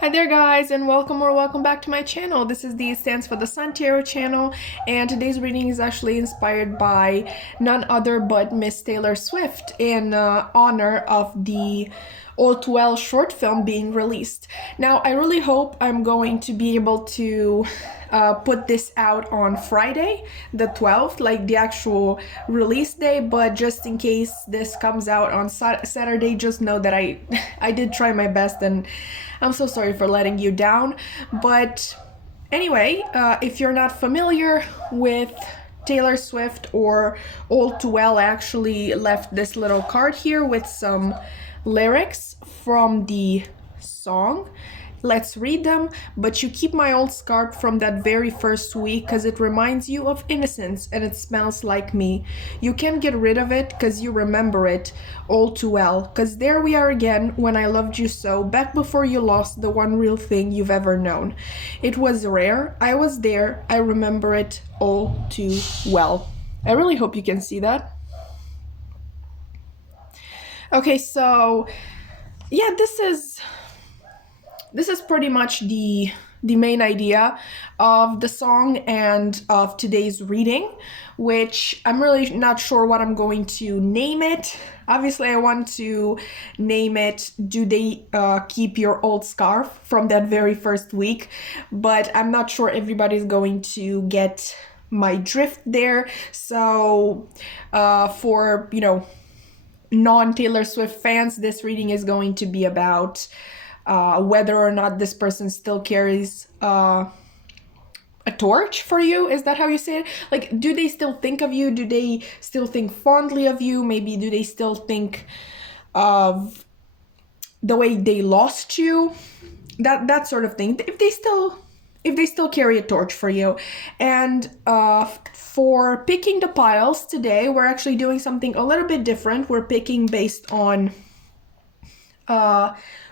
Hi there guys, and welcome back to my channel. This is the stands for the Sun Tarot channel, and today's reading is actually inspired by none other but Miss Taylor Swift in honor of the All Too Well short film being released. Now I really hope I'm going to be able to put this out on Friday the 12th, like the actual release day, but just in case this comes out on Saturday, just know that I did try my best, and I'm so sorry for letting you down. But anyway, if you're not familiar with Taylor Swift or All Too Well, I actually left this little card here with some lyrics from the song. Let's read them, but you keep my old scarf from that very first week because it reminds you of innocence and it smells like me. You can't get rid of it because you remember it all too well. Because there we are again when I loved you so, back before you lost the one real thing you've ever known. It was rare, I was there, I remember it all too well. I really hope you can see that. Okay, so yeah, this is pretty much the main idea of the song and of today's reading, which I'm really not sure what I'm going to name it. Obviously, I want to name it Do They Keep Your Old Scarf from that very first week, but I'm not sure everybody's going to get my drift there. So for, non-Taylor Swift fans, this reading is going to be about whether or not this person still carries a torch for you. Is that how you say it? Like, do they still think of you? Do they still think fondly of you? Maybe do they still think of the way they lost you? That sort of thing. If they still carry a torch for you. And for picking the piles today, we're actually doing something a little bit different. We're picking based on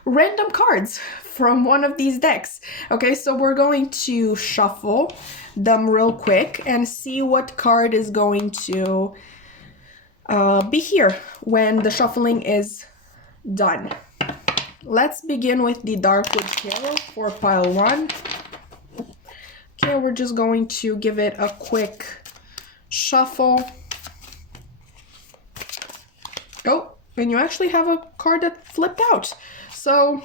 random cards from one of these decks. Okay, so we're going to shuffle them real quick and see what card is going to be here when the shuffling is done. Let's begin with the Darkwood Tarot for pile 1. Okay, we're just going to give it a quick shuffle. Oh, and you actually have a card that flipped out. So,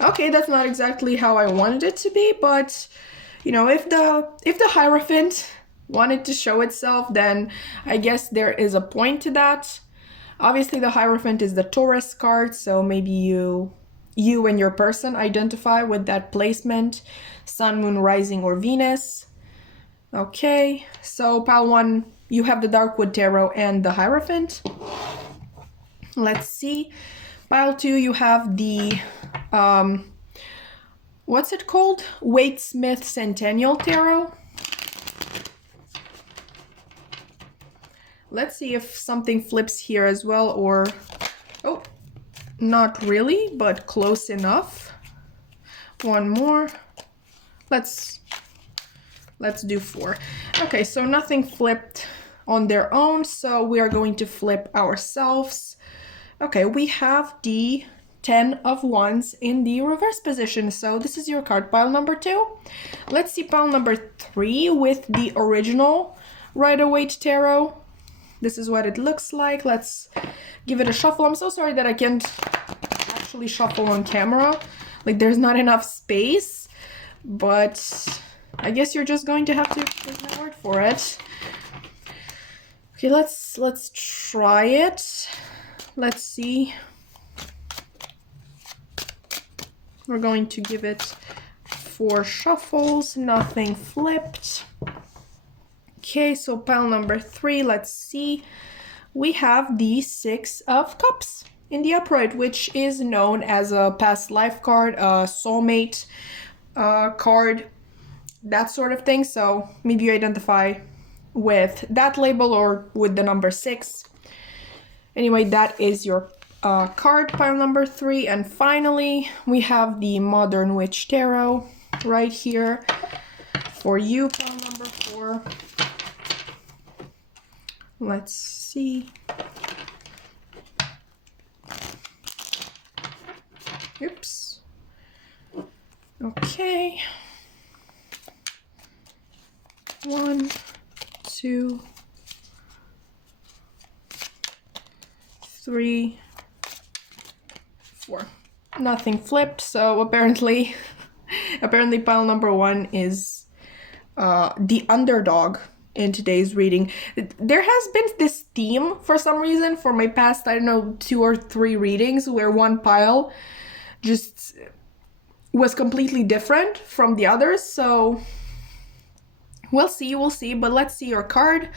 okay, that's not exactly how I wanted it to be, but if the Hierophant wanted to show itself, then I guess there is a point to that. Obviously, the Hierophant is the Taurus card, so maybe you and your person identify with that placement, Sun, Moon, Rising, or Venus. Okay, so pile 1, you have the Darkwood Tarot and the Hierophant. Let's see. Pile 2, you have the, what's it called? Waite Smith Centennial Tarot. Let's see if something flips here as well, or, oh, not really, but close enough. One more. Let's do 4. Okay, so nothing flipped on their own, so we are going to flip ourselves. Okay, we have the 10 of Wands in the reverse position. So this is your card pile number 2. Let's see pile number 3 with the original Rider-Waite Tarot. This is what it looks like. Let's give it a shuffle. I'm so sorry that I can't actually shuffle on camera. Like, there's not enough space, but I guess you're just going to have to take my word for it. Okay, let's try it. Let's see. We're going to give it 4 shuffles. Nothing flipped. Okay, so pile number 3, let's see. We have the 6 of Cups in the upright, which is known as a past life card, a soulmate card, that sort of thing. So maybe you identify with that label or with the number 6. Anyway, that is your card pile number 3. And finally, we have the Modern Witch Tarot right here for you, pile number 4. Let's see. Oops. Okay. 1, 2, 3, 4. Nothing flipped, so apparently pile number 1 is the underdog in today's reading. There has been this theme for some reason for my past, I don't know, 2 or 3 readings where one pile just was completely different from the others, so we'll see, but let's see your card.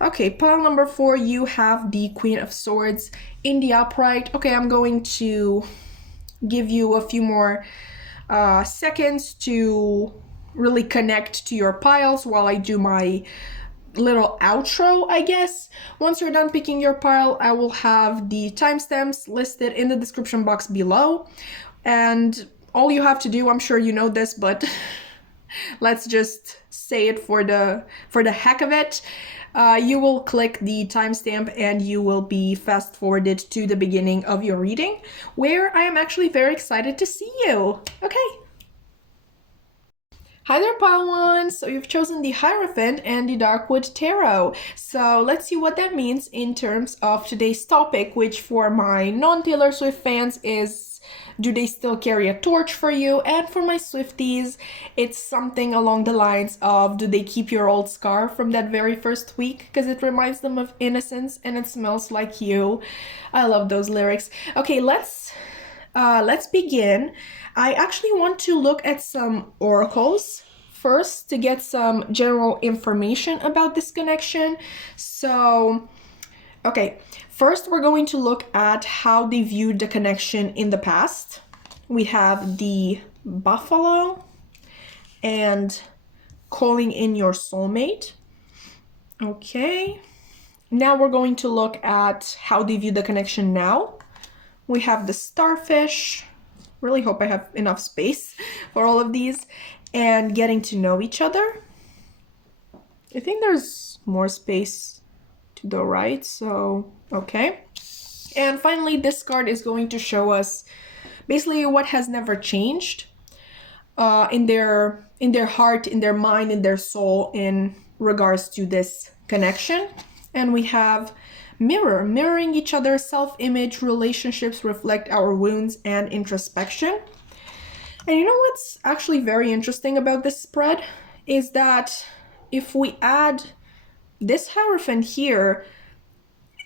Okay, pile number 4, you have the Queen of Swords in the upright. Okay, I'm going to give you a few more seconds to really connect to your piles while I do my little outro, I guess. Once you're done picking your pile, I will have the timestamps listed in the description box below. And all you have to do, I'm sure you know this, but let's just say it for the heck of it. You will click the timestamp and you will be fast forwarded to the beginning of your reading, where I am actually very excited to see you. Okay. Hi there, pile one! So you've chosen the Hierophant and the Darkwood Tarot. So let's see what that means in terms of today's topic, which for my non-Taylor Swift fans is, do they still carry a torch for you? And for my Swifties, it's something along the lines of, do they keep your old scar from that very first week? Because it reminds them of innocence and it smells like you. I love those lyrics. Okay, let's begin. I actually want to look at some oracles first to get some general information about this connection. So, okay, first we're going to look at how they viewed the connection in the past. We have the Buffalo and calling in your soulmate. Okay, now we're going to look at how they view the connection now. We have the Starfish. Really hope I have enough space for all of these. And getting to know each other. I think there's more space to the right, so okay. And finally, this card is going to show us basically what has never changed in their heart, in their mind, in their soul in regards to this connection. And we have mirroring each other's self-image. Relationships reflect our wounds and introspection. And you know what's actually very interesting about this spread is that if we add this Hierophant here,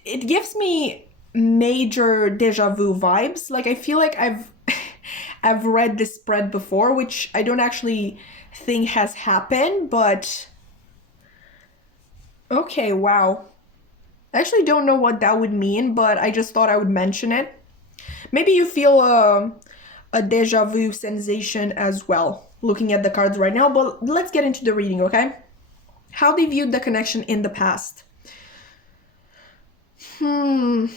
it gives me major deja vu vibes. Like, I feel like I've read this spread before, which I don't actually think has happened, but okay, wow. I actually don't know what that would mean, but I just thought I would mention it. Maybe you feel a deja vu sensation as well, looking at the cards right now, but let's get into the reading, okay? How they viewed the connection in the past. I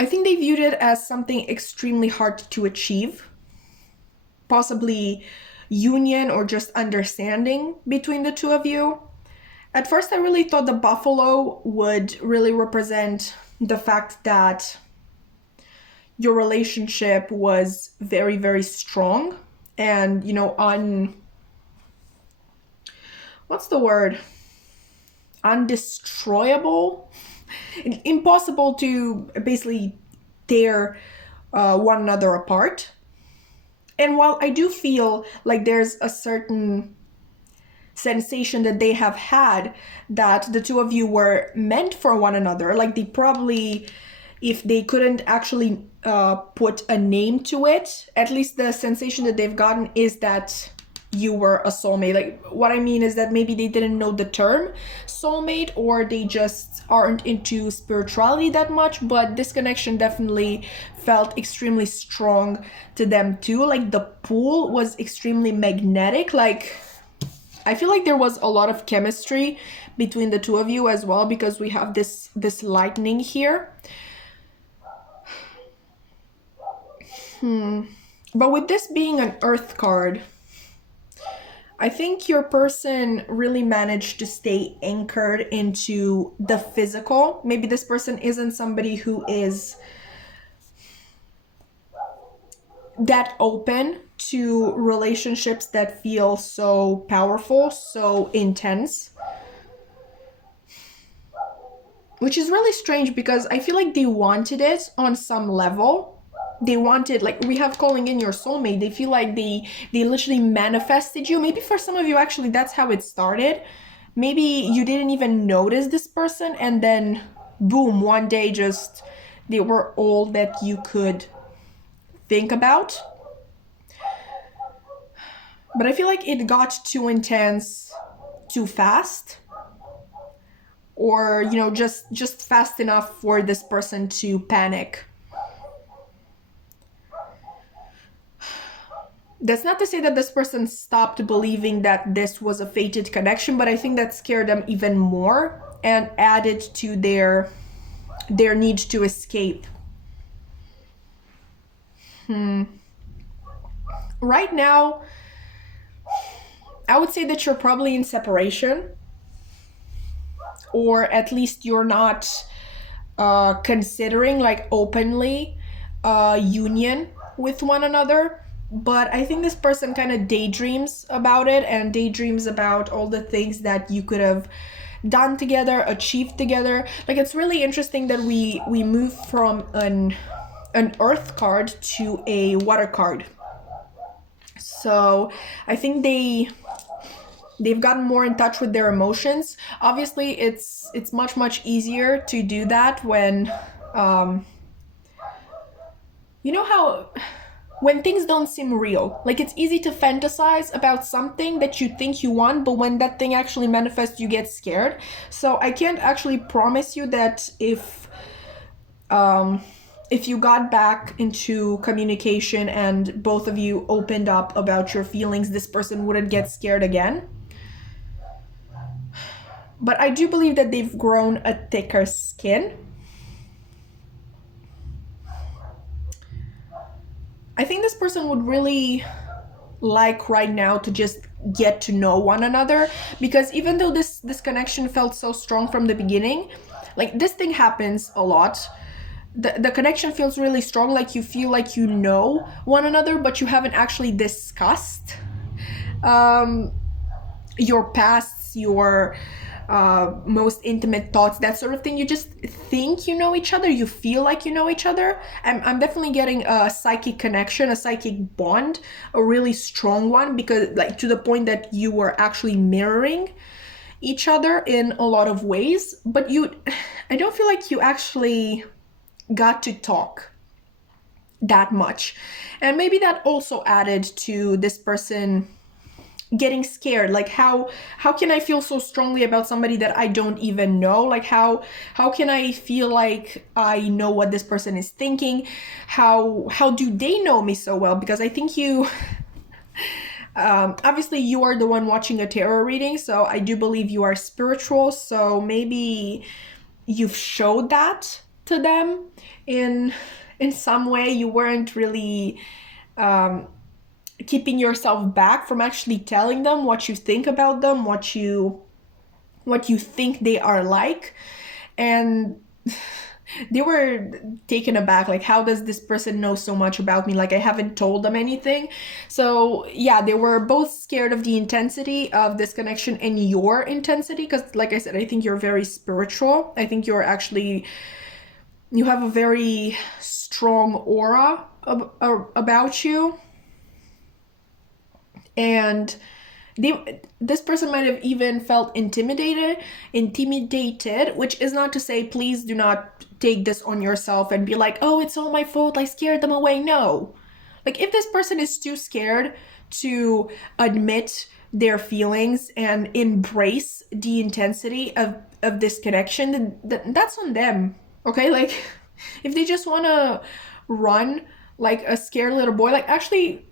think they viewed it as something extremely hard to achieve. Possibly union or just understanding between the two of you. At first, I really thought the buffalo would really represent the fact that your relationship was very, very strong and, you know, what's the word? Undestroyable? Impossible to basically tear one another apart. And while I do feel like there's a certain sensation that they have had that the two of you were meant for one another, like they probably, if they couldn't actually put a name to it, at least the sensation that they've gotten is that you were a soulmate. Like, what I mean is that maybe they didn't know the term soulmate, or they just aren't into spirituality that much, but this connection definitely felt extremely strong to them too. Like, the pull was extremely magnetic. Like, I feel like there was a lot of chemistry between the two of you as well, because we have this lightning here. But with this being an earth card, I think your person really managed to stay anchored into the physical. Maybe this person isn't somebody who is that open to relationships that feel so powerful, so intense. Which is really strange because I feel like they wanted it on some level. They wanted, like, we have calling in your soulmate. They feel like they literally manifested you. Maybe for some of you, actually, that's how it started. Maybe you didn't even notice this person, and then boom, one day just they were all that you could think about. But I feel like it got too intense too fast, or just fast enough for this person to panic. That's not to say that this person stopped believing that this was a fated connection, but I think that scared them even more and added to their need to escape. Right now, I would say that you're probably in separation, or at least you're not considering like openly union with one another. But I think this person kind of daydreams about it, and daydreams about all the things that you could have done together, achieved together. Like, it's really interesting that we move from an earth card to a water card. So I think they've gotten more in touch with their emotions. Obviously, it's much easier to do that when you know how when things don't seem real. Like, it's easy to fantasize about something that you think you want, but when that thing actually manifests, you get scared. So I can't actually promise you that if you got back into communication and both of you opened up about your feelings, this person wouldn't get scared again. But I do believe that they've grown a thicker skin. I think this person would really like right now to just get to know one another, because even though this connection felt so strong from the beginning, like, this thing happens a lot. The connection feels really strong, like you feel like you know one another, but you haven't actually discussed your pasts, your most intimate thoughts, that sort of thing. You just think you know each other, you feel like you know each other. I'm definitely getting a psychic connection, a psychic bond, a really strong one, because, like, to the point that you were actually mirroring each other in a lot of ways. But I don't feel like you actually got to talk that much, and maybe that also added to this person getting scared. Like, how can I feel so strongly about somebody that I don't even know? Like, how can I feel like I know what this person is thinking? How do they know me so well? Because I think you obviously you are the one watching a tarot reading, so I do believe you are spiritual, so maybe you've showed that to them in some way. You weren't really keeping yourself back from actually telling them what you think about them, what you think they are like. And they were taken aback, like, how does this person know so much about me? Like, I haven't told them anything. So yeah, they were both scared of the intensity of this connection and your intensity, because, like I said, I think you're very spiritual. I think you have a very strong aura about you. And this person might have even felt intimidated, which is not to say, please do not take this on yourself and be like, oh, it's all my fault, I scared them away. No. Like, if this person is too scared to admit their feelings and embrace the intensity of this connection, then that's on them. Okay? Like, if they just want to run like a scared little boy, like, actually,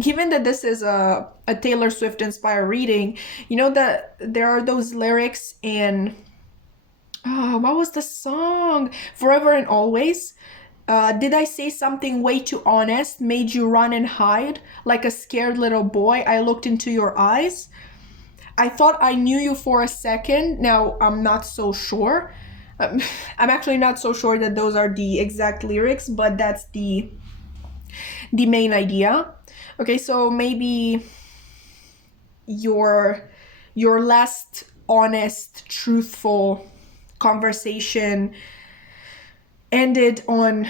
given that this is a Taylor Swift inspired reading, you know that there are those lyrics in what was the song? Forever and Always. Did I say something way too honest, made you run and hide like a scared little boy? I looked into your eyes. I thought I knew you for a second. Now I'm not so sure. I'm actually not so sure that those are the exact lyrics, but that's the the main idea. Okay, so maybe your last honest, truthful conversation ended on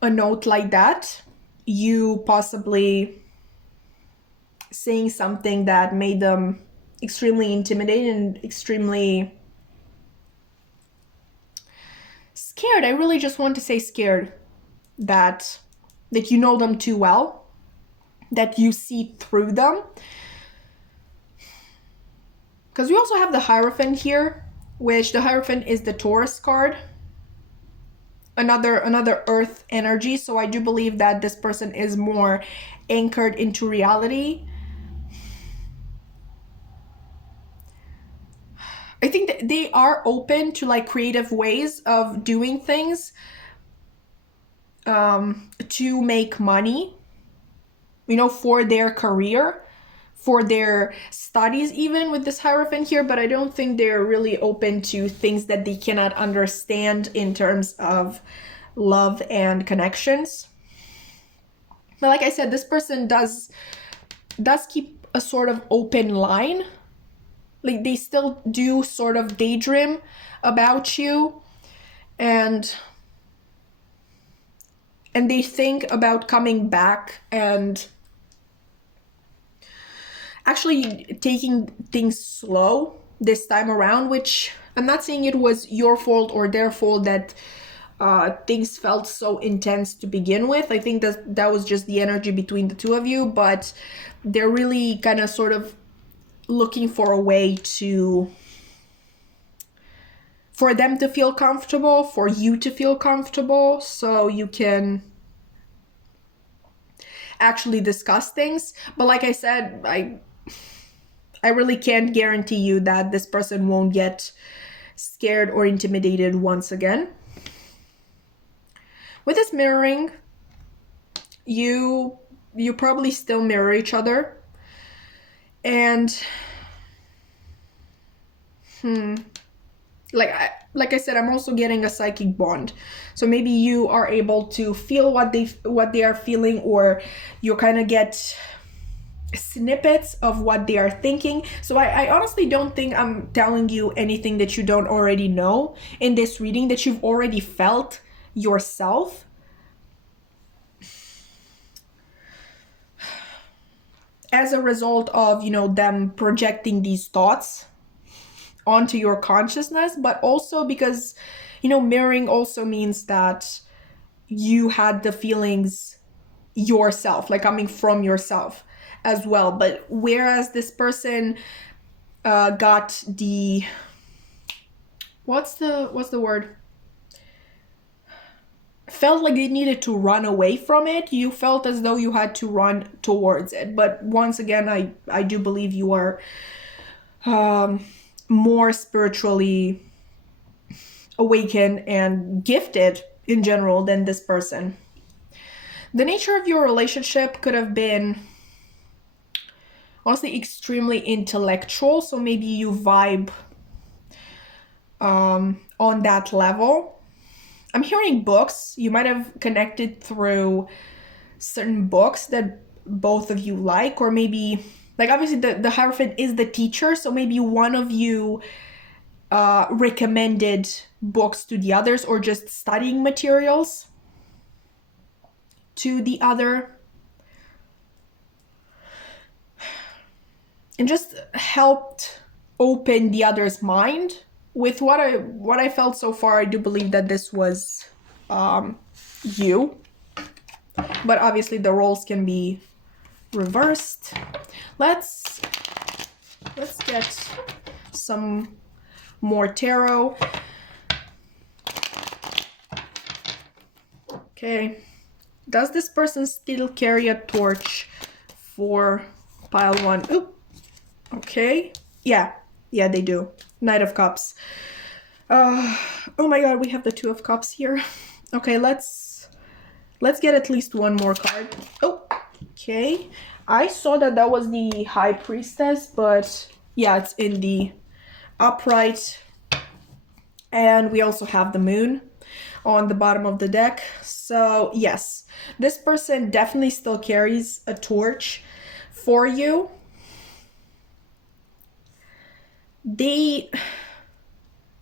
a note like that. You possibly saying something that made them extremely intimidated and extremely scared. I really just want to say scared that you know them too well, that you see through them. Because we also have the Hierophant here, which the Hierophant is the Taurus card. Another earth energy. So I do believe that this person is more anchored into reality. I think that they are open to like creative ways of doing things to make money, you know, for their career, for their studies, even with this Hierophant here. But I don't think they're really open to things that they cannot understand in terms of love and connections. But like I said, this person does keep a sort of open line. Like they still do sort of daydream about you, and they think about coming back and actually taking things slow this time around, which I'm not saying it was your fault or their fault that things felt so intense to begin with. I think that was just the energy between the two of you, but they're really kind of sort of looking for a way for them to feel comfortable, for you to feel comfortable, so you can actually discuss things. But like I said, I really can't guarantee you that this person won't get scared or intimidated once again. With this mirroring, you probably still mirror each other. And like I said, I'm also getting a psychic bond. So maybe you are able to feel what they are feeling, or you kind of get snippets of what they are thinking. So I honestly don't think I'm telling you anything that you don't already know in this reading, that you've already felt yourself. As a result of, you know, them projecting these thoughts onto your consciousness, but also because, you know, mirroring also means that you had the feelings yourself, like coming from yourself as well. But whereas this person got the what's the word, felt like they needed to run away from it, you felt as though you had to run towards it. But once again, I do believe you are more spiritually awakened and gifted in general than this person. The nature of your relationship could have been honestly extremely intellectual, so maybe you vibe on that level. I'm hearing books. You might have connected through certain books that both of you like, or maybe, like, obviously the Hierophant is the teacher, so maybe one of you recommended books to the others, or just studying materials to the other, and just helped open the other's mind. With what I felt so far, I do believe that this was you, but obviously the roles can be reversed. Let's get some more tarot. Okay, does this person still carry a torch for pile one? Oop. Okay, yeah, they do. Knight of Cups. Oh my god, we have the Two of Cups here. Okay, let's get at least one more card. Oh, okay. I saw that was the High Priestess, but yeah, it's in the upright. And we also have the Moon. on the bottom of the deck. So yes, this person definitely still carries a torch for you. They,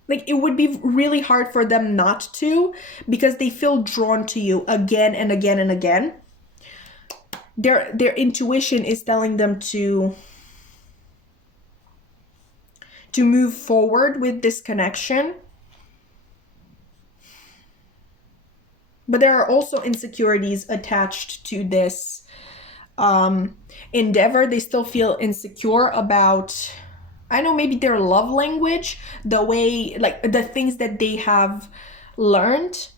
like, it would be really hard for them not to, because they feel drawn to you again and again and again. Their intuition is telling them to move forward with this connection. But there are also insecurities attached to this endeavor. They still feel insecure about, I know, maybe their love language, the way, like, the things that they have learned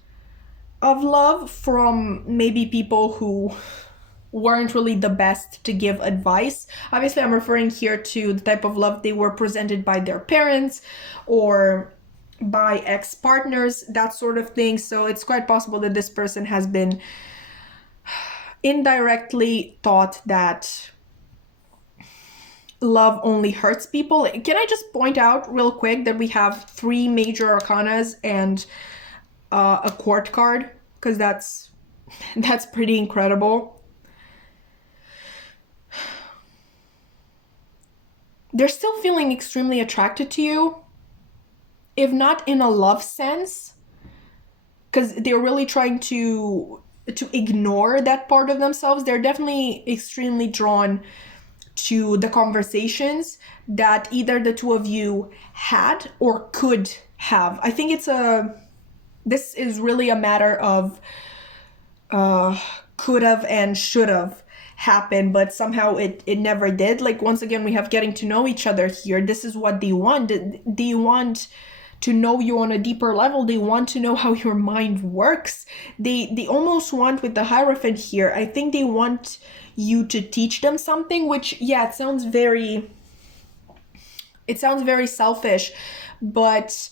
of love from maybe people who weren't really the best to give advice. Obviously, I'm referring here to the type of love they were presented by their parents or by ex-partners, that sort of thing. So it's quite possible that this person has been indirectly taught that love only hurts people. Can I just point out real quick that we have 3 major arcanas and a court card, because that's pretty incredible. They're still feeling extremely attracted to you, if not in a love sense, because they're really trying to ignore that part of themselves. They're definitely extremely drawn to the conversations that either the two of you had or could have. I think this is really a matter of could have and should have happened, but somehow it never did. Like, once again, we have getting to know each other here. This is what they want. They want to know you on a deeper level. They want to know how your mind works. They almost want, with the Hierophant here, I think they want you to teach them something, which, yeah, it sounds very selfish, but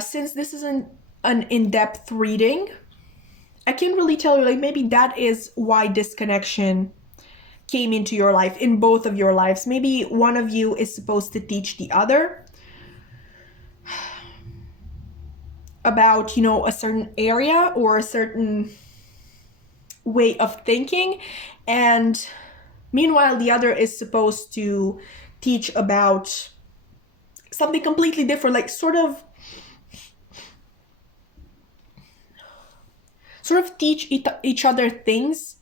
since this isn't an in-depth reading, I can't really tell you, like, maybe that is why this connection came into your life, in both of your lives. Maybe one of you is supposed to teach the other about, a certain area or a certain way of thinking, and meanwhile the other is supposed to teach about something completely different, like sort of teach each other things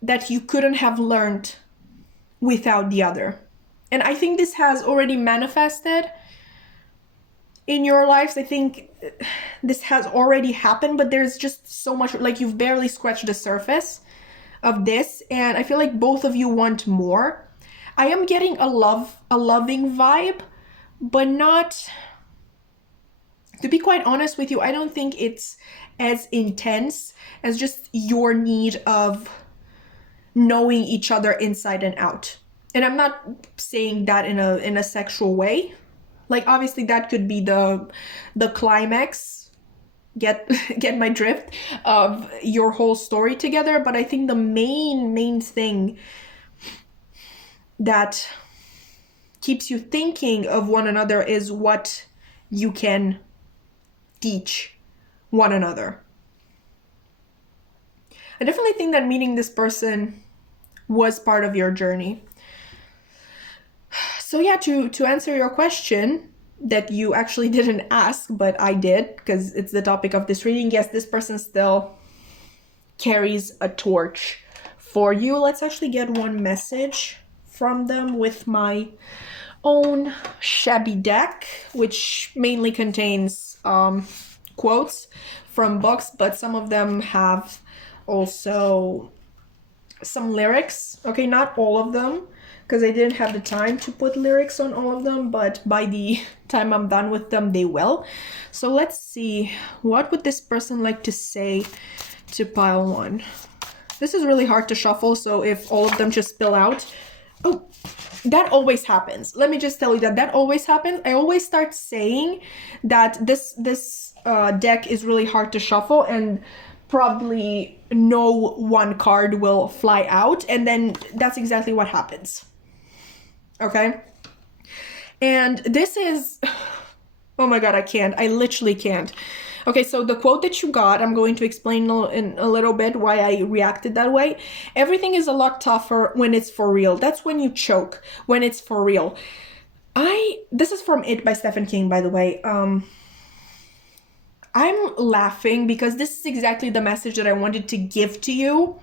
that you couldn't have learned without the other. And I think this has already manifested in your lives. I think this has already happened, but there's just so much, like, you've barely scratched the surface of this, and I feel like both of you want more. I am getting a loving vibe, but not, to be quite honest with you, I don't think it's as intense as just your need of knowing each other inside and out. And I'm not saying that in a sexual way. Like, obviously that could be the climax, get my drift, of your whole story together. But I think the main thing that keeps you thinking of one another is what you can teach one another. I definitely think that meeting this person was part of your journey. So yeah, to answer your question that you actually didn't ask, but I did, because it's the topic of this reading, yes, this person still carries a torch for you. Let's actually get one message from them with my own shabby deck, which mainly contains quotes from books, but some of them have also some lyrics. Okay, not all of them, because I didn't have the time to put lyrics on all of them, but by the time I'm done with them, they will. So let's see, what would this person like to say to pile 1? This is really hard to shuffle, so if all of them just spill out, oh, that always happens. Let me just tell you that always happens. I always start saying that this deck is really hard to shuffle, and probably no one card will fly out, and then that's exactly what happens. Okay? And this is, oh my god, I literally can't. Okay, so the quote that you got, I'm going to explain in a little bit why I reacted that way. Everything is a lot tougher when it's for real. That's when you choke, when it's for real. This is from It by Stephen King, by the way. I'm laughing because this is exactly the message that I wanted to give to you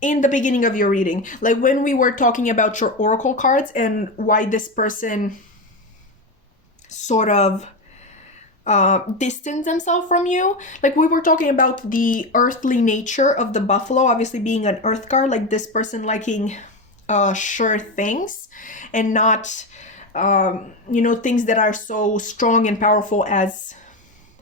in the beginning of your reading. Like when we were talking about your oracle cards and why this person sort of distance themselves from you. Like we were talking about the earthly nature of the buffalo, obviously being an earth card, like this person liking sure things and not things that are so strong and powerful as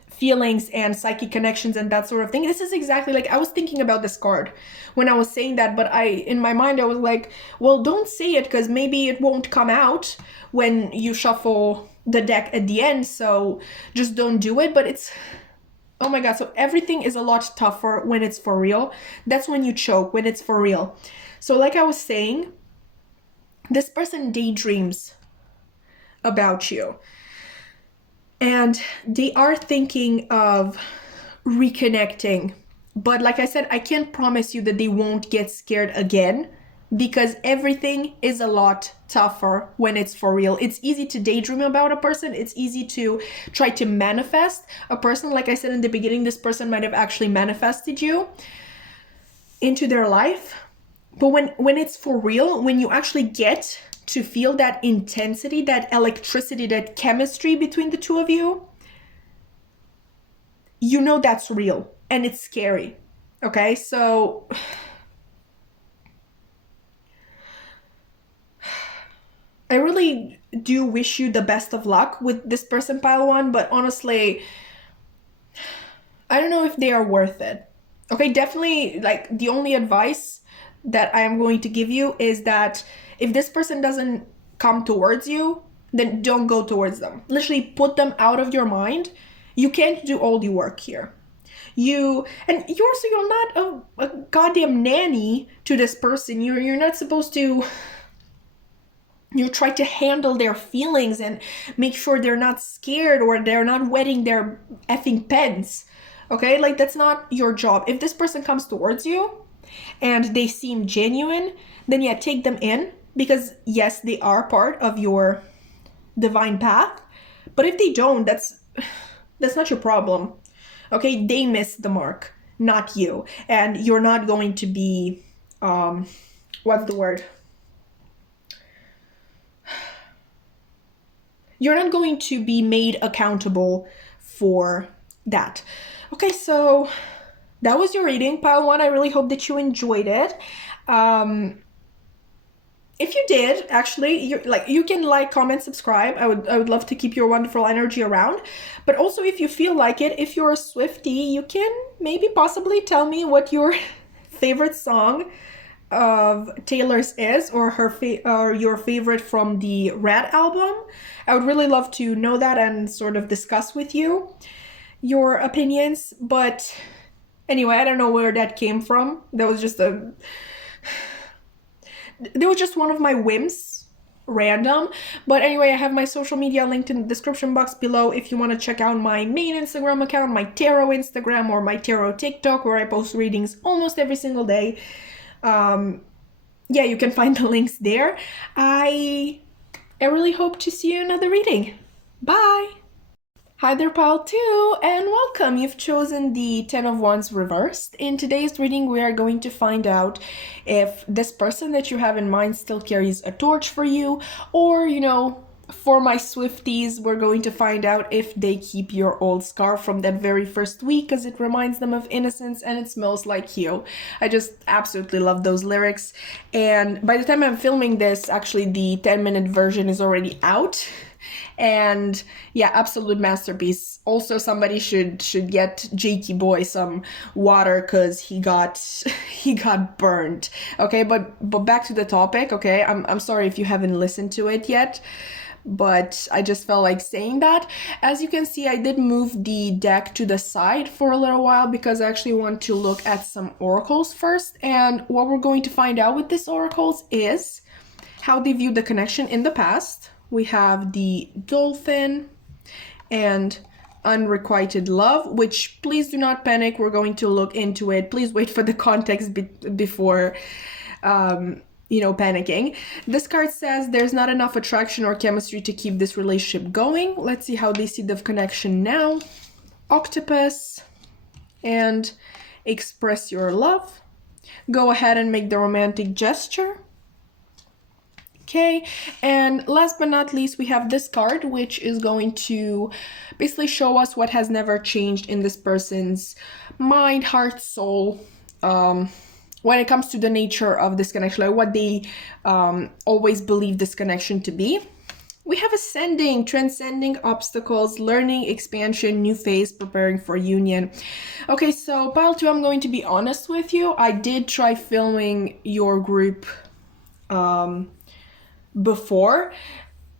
feelings and psychic connections and that sort of thing. This is exactly like I was thinking about this card when I was saying that, but in my mind I was like, well, don't say it because maybe it won't come out when you shuffle the deck at the end, so just don't do it. But it's, oh my god, so everything is a lot tougher when it's for real. That's when you choke, when it's for real. So like I was saying, this person daydreams about you and they are thinking of reconnecting, but like I said, I can't promise you that they won't get scared again, because everything is a lot tougher when it's for real. It's easy to daydream about a person. It's easy to try to manifest a person. Like I said in the beginning, this person might have actually manifested you into their life. But when it's for real, when you actually get to feel that intensity, that electricity, that chemistry between the two of you, you know that's real and it's scary. Okay, so I really do wish you the best of luck with this person, pile one, but honestly, I don't know if they are worth it. Okay, definitely, like, the only advice that I am going to give you is that if this person doesn't come towards you, then don't go towards them. Literally put them out of your mind. You can't do all the work here. You're not a goddamn nanny to this person. You're not supposed to try to handle their feelings and make sure they're not scared or they're not wetting their effing pens. Okay, like that's not your job. If this person comes towards you and they seem genuine, then yeah, take them in, because yes, they are part of your divine path. But if they don't, that's not your problem. Okay, they missed the mark, not you. And you're not going to be what's the word? You're not going to be made accountable for that. Okay, so that was your reading, pile one. I really hope that you enjoyed it. If you did, actually, you can like, comment, subscribe. I would love to keep your wonderful energy around. But also, if you feel like it, if you're a Swiftie, you can maybe possibly tell me what your favorite song of Taylor's is, or or your favorite from the Red album. I would really love to know that and sort of discuss with you your opinions. But anyway, I don't know where that came from. That was just one of my whims, random. But anyway, I have my social media linked in the description box below if you want to check out my main Instagram account, my tarot Instagram, or my tarot TikTok, where I post readings almost every single day. Yeah, you can find the links there. I really hope to see you in another reading. Bye! Hi there, pile 2, and welcome! You've chosen the Ten of Wands reversed. In today's reading, we are going to find out if this person that you have in mind still carries a torch for you, or, for my Swifties, we're going to find out if they keep your old scarf from that very first week, because it reminds them of innocence and it smells like you. I just absolutely love those lyrics. And by the time I'm filming this, actually the 10-minute version is already out. And yeah, absolute masterpiece. Also, somebody should get Jakey Boy some water because he got burned. Okay, but back to the topic. Okay, I'm sorry if you haven't listened to it yet, but I just felt like saying that. As you can see, I did move the deck to the side for a little while because I actually want to look at some oracles first. And what we're going to find out with these oracles is how they view the connection in the past. We have the dolphin and unrequited love, which please do not panic. We're going to look into it. Please wait for the context before panicking. This card says there's not enough attraction or chemistry to keep this relationship going. Let's see how they see the connection now. Octopus and express your love. Go ahead and make the romantic gesture. Okay, and last but not least, we have this card, which is going to basically show us what has never changed in this person's mind, heart, soul, when it comes to the nature of this connection, like what they always believe this connection to be. We have ascending, transcending obstacles, learning, expansion, new phase, preparing for union. Okay, so pile 2, I'm going to be honest with you. I did try filming your group before,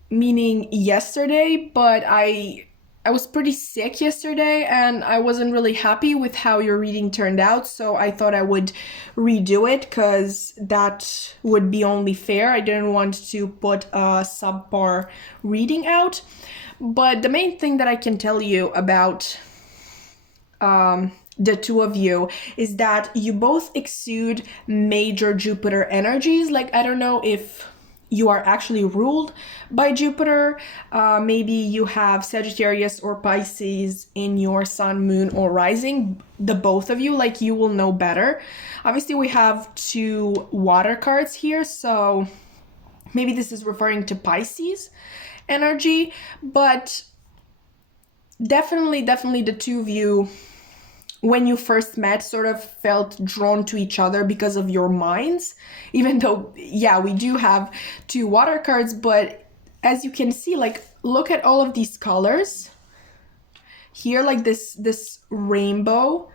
meaning yesterday, but I was pretty sick yesterday and I wasn't really happy with how your reading turned out, so I thought I would redo it because that would be only fair. I didn't want to put a subpar reading out. But the main thing that I can tell you about the two of you is that you both exude major Jupiter energies. Like, I don't know if you are actually ruled by Jupiter. Maybe you have Sagittarius or Pisces in your sun, moon, or rising. The both of you, like, you will know better. Obviously, we have 2 water cards here, so maybe this is referring to Pisces energy, but definitely the two of you, when you first met, sort of felt drawn to each other because of your minds, even though, yeah, we do have 2 water cards, but as you can see, like, look at all of these colors here, like this rainbow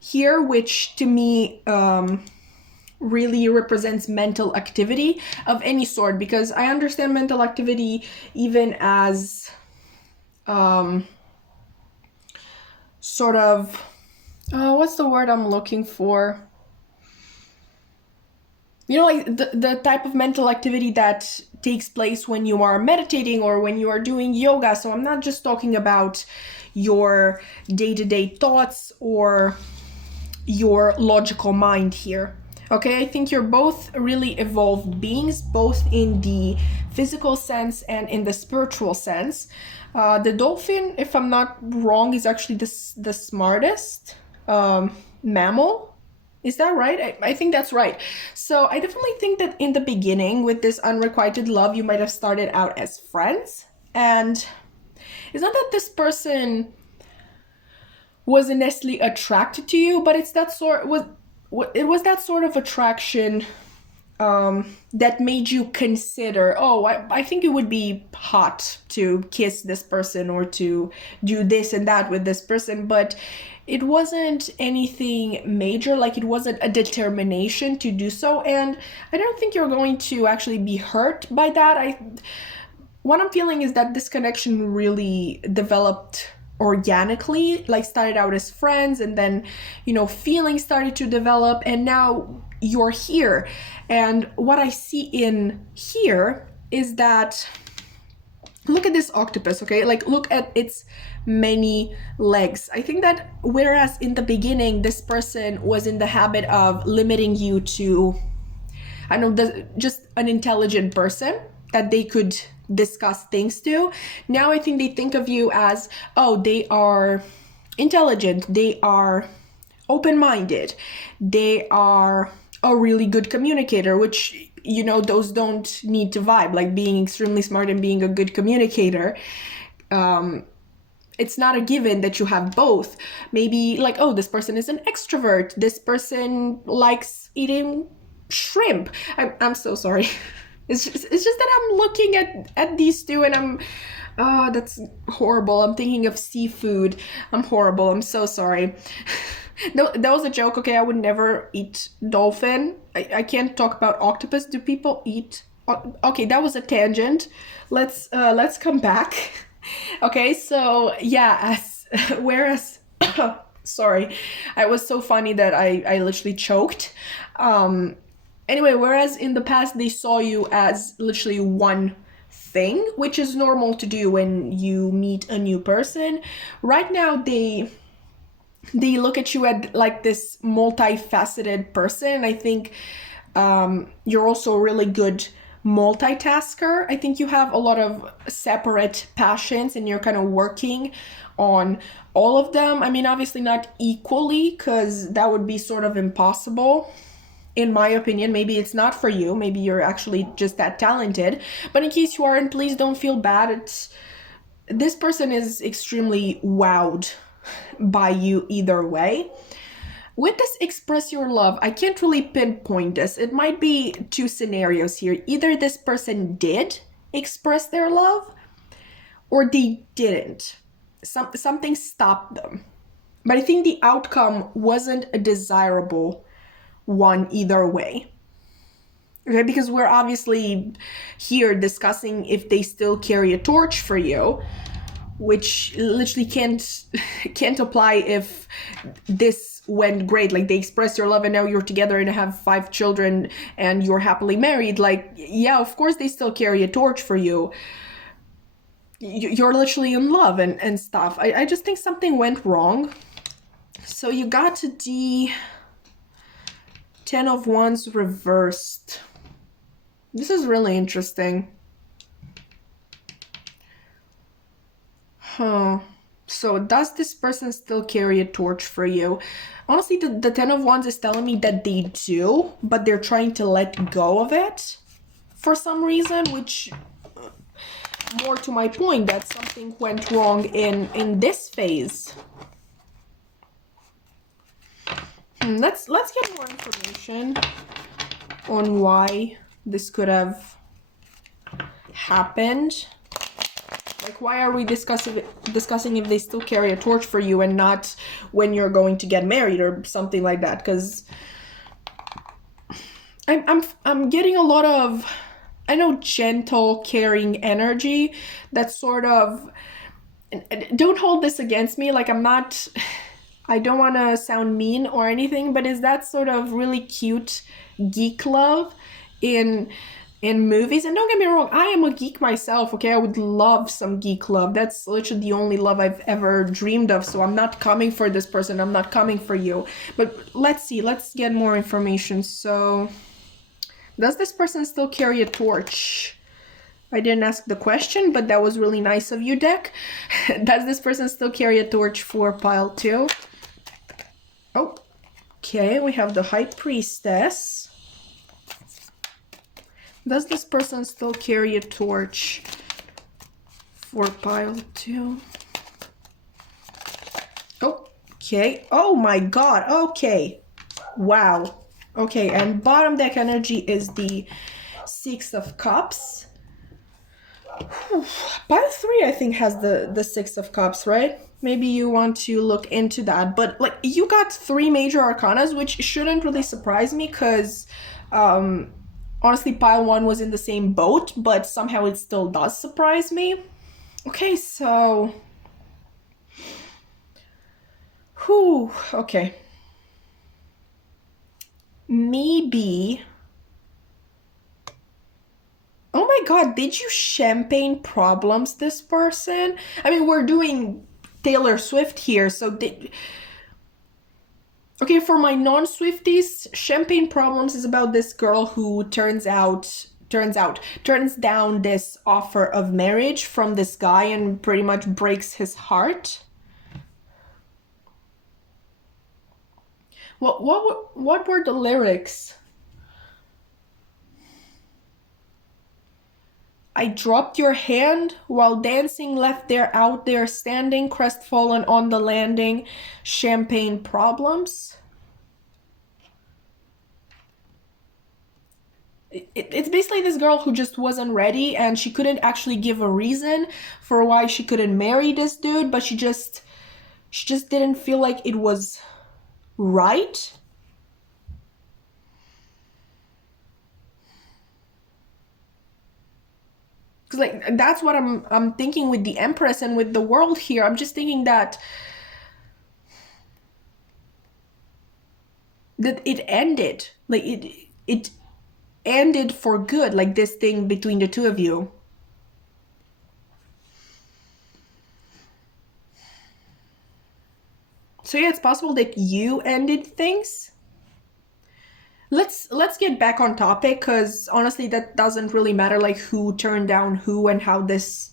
here, which to me really represents mental activity of any sort, because I understand mental activity even as sort of, what's the word I'm looking for? You know, like the type of mental activity that takes place when you are meditating or when you are doing yoga. So I'm not just talking about your day-to-day thoughts or your logical mind here. Okay, I think you're both really evolved beings, both in the physical sense and in the spiritual sense. The dolphin, if I'm not wrong, is actually the smartest mammal. Is that right? I think that's right. So I definitely think that in the beginning with this unrequited love, you might have started out as friends. And it's not that this person wasn't necessarily attracted to you, but it's that sort it was that sort of attraction that made you consider, oh, I think it would be hot to kiss this person or to do this and that with this person, but it wasn't anything major, like it wasn't a determination to do so, and I don't think you're going to actually be hurt by that. What I'm feeling is that this connection really developed organically, like started out as friends and then, feelings started to develop and now you're here. And what I see in here is that, look at this octopus, okay? Like, look at its many legs. I think that whereas in the beginning, this person was in the habit of limiting you to, I don't know, just an intelligent person that they could discuss things to. Now I think they think of you as, oh, they are intelligent, they are open-minded, they are a really good communicator, which, those don't need to vibe, like being extremely smart and being a good communicator. It's not a given that you have both. Maybe like, oh, this person is an extrovert, this person likes eating shrimp. I'm so sorry. It's just that I'm looking at these two and that's horrible. I'm thinking of seafood. I'm horrible. I'm so sorry. No, that was a joke. Okay, I would never eat dolphin. I can't talk about octopus. Do people eat? Okay, that was a tangent. Let's come back. Okay, so yeah, whereas sorry, I was so funny that I literally choked. Anyway, whereas in the past they saw you as literally one thing, which is normal to do when you meet a new person. Right now, they look at you at like this multifaceted person. I think you're also a really good multitasker. I think you have a lot of separate passions and you're kind of working on all of them. I mean, obviously not equally, because that would be sort of impossible. In my opinion, maybe it's not for you. Maybe you're actually just that talented. But in case you aren't, please don't feel bad. This person is extremely wowed by you either way. With this express your love, I can't really pinpoint this. It might be two scenarios here. Either this person did express their love or they didn't. Something stopped them. But I think the outcome wasn't a desirable one either way. Okay, because we're obviously here discussing if they still carry a torch for you, which literally can't apply if this went great. Like, they express your love and now you're together and have 5 children and you're happily married. Like, yeah, of course they still carry a torch for you. You're literally in love and stuff. I just think something went wrong. So you got to the 10 of Wands reversed. This is really interesting. So does this person still carry a torch for you? Honestly, the 10 of Wands is telling me that they do, but they're trying to let go of it for some reason, which, more to my point, that something went wrong in this phase. Let's get more information on why this could have happened. Like, why are we discussing if they still carry a torch for you and not when you're going to get married or something like that? Because I'm getting a lot of, I know, gentle, caring energy. That's sort of, don't hold this against me. Like, I don't want to sound mean or anything, but is that sort of really cute geek love in movies? And don't get me wrong, I am a geek myself, okay? I would love some geek love. That's literally the only love I've ever dreamed of. So I'm not coming for this person. I'm not coming for you. But let's see. Let's get more information. So does this person still carry a torch? I didn't ask the question, but that was really nice of you, deck. Does this person still carry a torch for pile 2? Oh, okay. We have the High Priestess. Does this person still carry a torch for pile 2? Oh, okay. Oh my god. Okay. Wow. Okay, and bottom deck energy is the 6 of Cups. Pile 3, I think, has the 6 of Cups, right? Maybe you want to look into that. But, like, you got 3 major arcanas, which shouldn't really surprise me, because honestly, pile 1 was in the same boat, but somehow it still does surprise me. Okay, so... okay. Maybe... Oh my god, did you champagne problems this person? I mean, we're doing Taylor Swift here, so did... Okay, for my non-Swifties, champagne problems is about this girl who turns down this offer of marriage from this guy and pretty much breaks his heart. What were the lyrics? I dropped your hand while dancing, left there out there standing, crestfallen on the landing, champagne problems. It's basically this girl who just wasn't ready, and she couldn't actually give a reason for why she couldn't marry this dude, but she just didn't feel like it was right. Because, like, that's what I'm thinking with the Empress and with the world here. I'm just thinking that it ended. Like, it ended for good, like this thing between the two of you. So yeah, it's possible that you ended things. Let's get back on topic, because honestly that doesn't really matter, like who turned down who and how this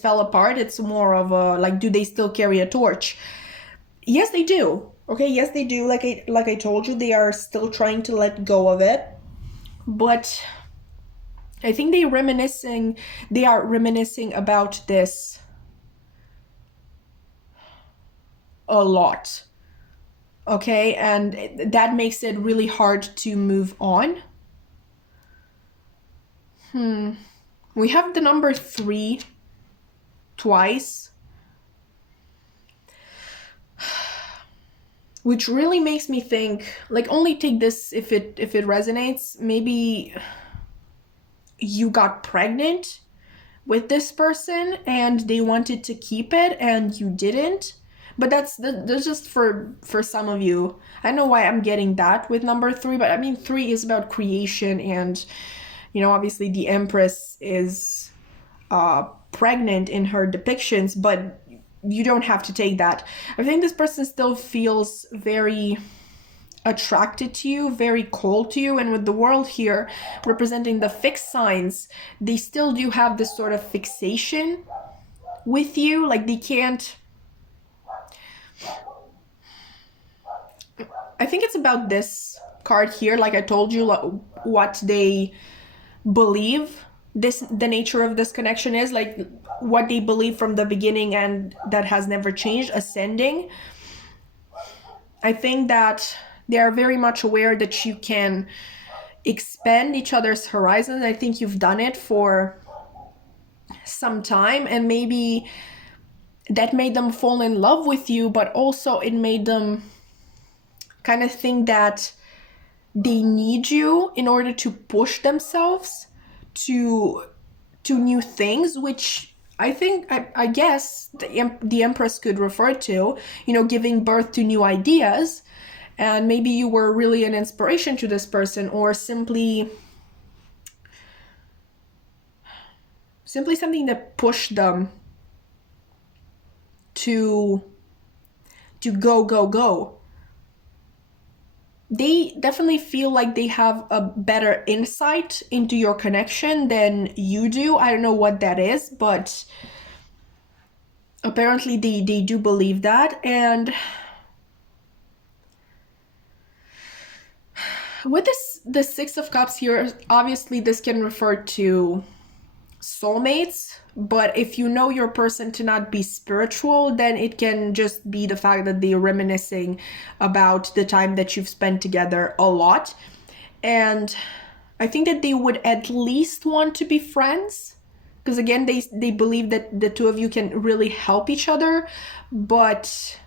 fell apart. It's more of a like, do they still carry a torch? Yes, they do. Okay, yes, they do. Like I told you, they are still trying to let go of it. But I think they are reminiscing about this a lot. Okay, and that makes it really hard to move on. We have the number 3 twice, which really makes me think, like, only take this if it resonates. Maybe you got pregnant with this person and they wanted to keep it and you didn't. But that's just for some of you. I don't know why I'm getting that with number 3, but I mean 3 is about creation, and you know, obviously the Empress is pregnant in her depictions, but you don't have to take that. I think this person still feels very attracted to you, very cold to you, and with the World here representing the fixed signs, they still do have this sort of fixation with you. Like, they can't, I think it's about this card here, like I told you, like, what they believe the nature of this connection is, like what they believe from the beginning, and that has never changed, ascending. I think that they are very much aware that you can expand each other's horizons. I think you've done it for some time, and maybe that made them fall in love with you, but also it made them kind of think that they need you in order to push themselves to new things, which I think, I guess the Empress could refer to, you know, giving birth to new ideas. And maybe you were really an inspiration to this person, or simply something that pushed them to go. They definitely feel like they have a better insight into your connection than you do. I don't know what that is, but apparently they do believe that. And with the 6 of Cups here, obviously this can refer to soulmates, but if you know your person to not be spiritual, then it can just be the fact that they're reminiscing about the time that you've spent together a lot. And I think that they would at least want to be friends, because again, they believe that the two of you can really help each other, but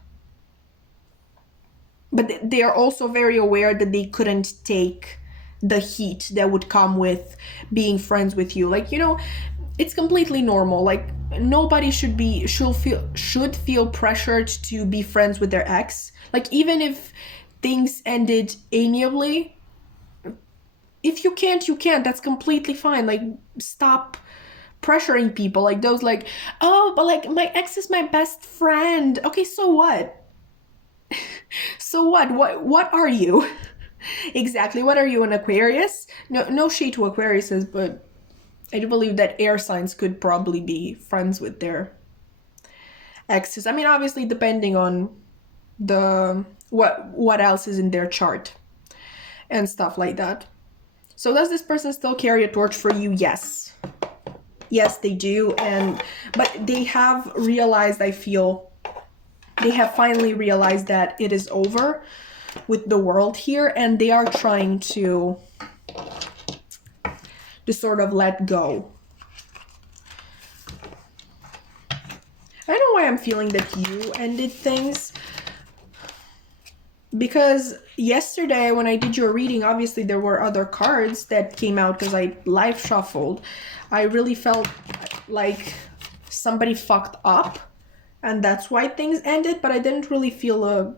they are also very aware that they couldn't take the heat that would come with being friends with you. Like, you know, it's completely normal. Like, nobody should feel pressured to be friends with their ex. Like, even if things ended amiably, if you can't, you can't. That's completely fine. Like, stop pressuring people. Like, those, like, oh, but like my ex is my best friend. Okay, so what? So what are you? Exactly, what are you, an Aquarius? No shade to Aquariuses, but I do believe that air signs could probably be friends with their exes. I mean, obviously depending on the what else is in their chart and stuff like that. So does this person still carry a torch for you? Yes. Yes, they do. But they have realized, I feel, they have finally realized that it is over with the World here, and they are trying to sort of let go. I don't know why I'm feeling that you ended things, because yesterday when I did your reading, obviously there were other cards that came out because I live shuffled. I really felt like somebody fucked up, and that's why things ended, but I didn't really feel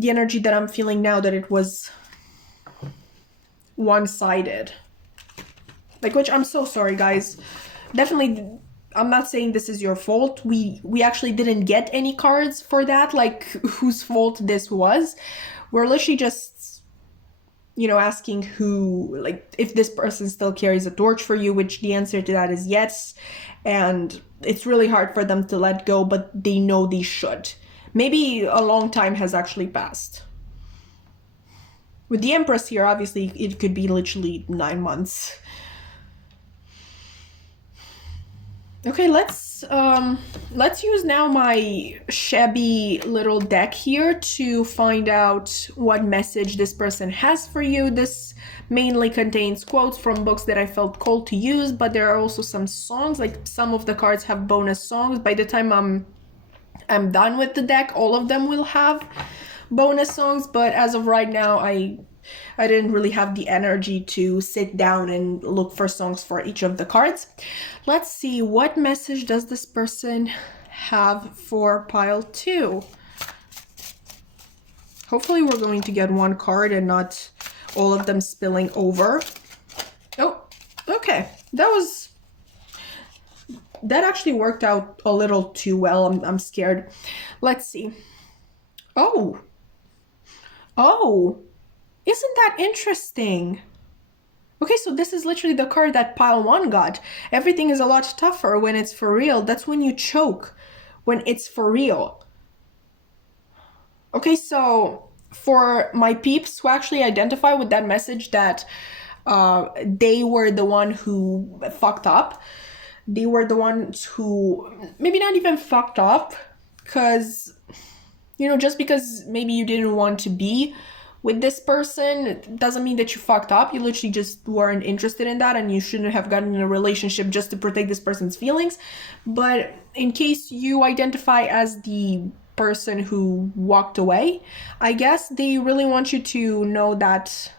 the energy that I'm feeling now, that it was one-sided. Like, which I'm so sorry, guys. Definitely I'm not saying this is your fault. We actually didn't get any cards for that, like whose fault this was. We're literally just, you know, asking who, like, if this person still carries a torch for you, which the answer to that is yes. And it's really hard for them to let go, but they know they should. Maybe a long time has actually passed. With the Empress here, obviously, it could be literally 9 months. Okay, let's use now my shabby little deck here to find out what message this person has for you. This mainly contains quotes from books that I felt called to use, but there are also some songs, like some of the cards have bonus songs. By the time I'm done with the deck, all of them will have bonus songs, but as of right now, I didn't really have the energy to sit down and look for songs for each of the cards. Let's see, what message does this person have for pile 2? Hopefully we're going to get one card and not all of them spilling over. Oh, okay. That actually worked out a little too well. I'm scared. Let's see. Oh, isn't that interesting? Okay, so this is literally the card that pile 1 got. Everything is a lot tougher when it's for real. That's when you choke, when it's for real. Okay, so for my peeps who actually identify with that message that they were the one who fucked up, they were the ones who maybe not even fucked up, because, you know, just because maybe you didn't want to be with this person doesn't mean that you fucked up. You literally just weren't interested in that, and you shouldn't have gotten in a relationship just to protect this person's feelings. But in case you identify as the person who walked away, I guess they really want you to know that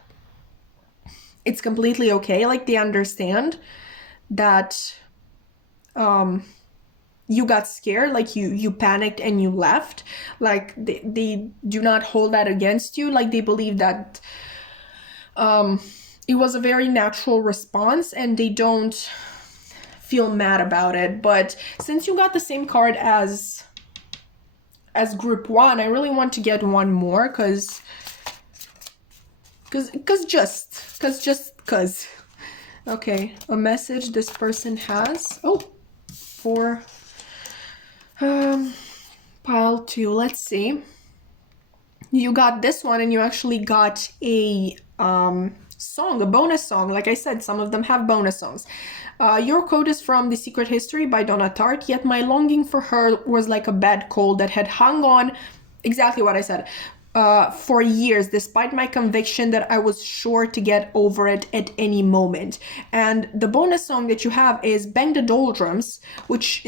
it's completely okay. Like, they understand that you got scared, like you panicked and you left. Like, they do not hold that against you. Like, they believe that it was a very natural response and they don't feel mad about it. But since you got the same card as group 1, I really want to get one more, because okay, a message this person has. Oh, for pile 2. Let's see. You got this one, and you actually got a song, a bonus song. Like I said, some of them have bonus songs. Your quote is from The Secret History by Donna Tartt. Yet my longing for her was like a bad cold that had hung on, exactly what I said, for years, despite my conviction that I was sure to get over it at any moment. And the bonus song that you have is Bang the Doldrums, which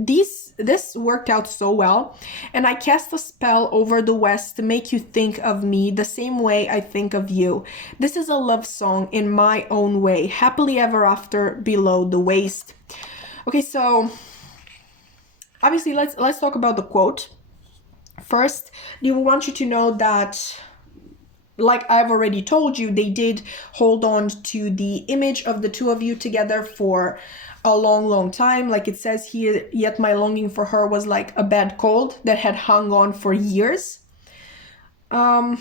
this worked out so well. And I cast a spell over the west to make you think of me the same way I think of you. This is a love song in my own way, happily ever after below the waist. Okay, so obviously let's talk about the quote. First, we want you to know that, like I've already told you, they did hold on to the image of the two of you together for a long time. Like it says here, yet my longing for her was like a bad cold that had hung on for years. And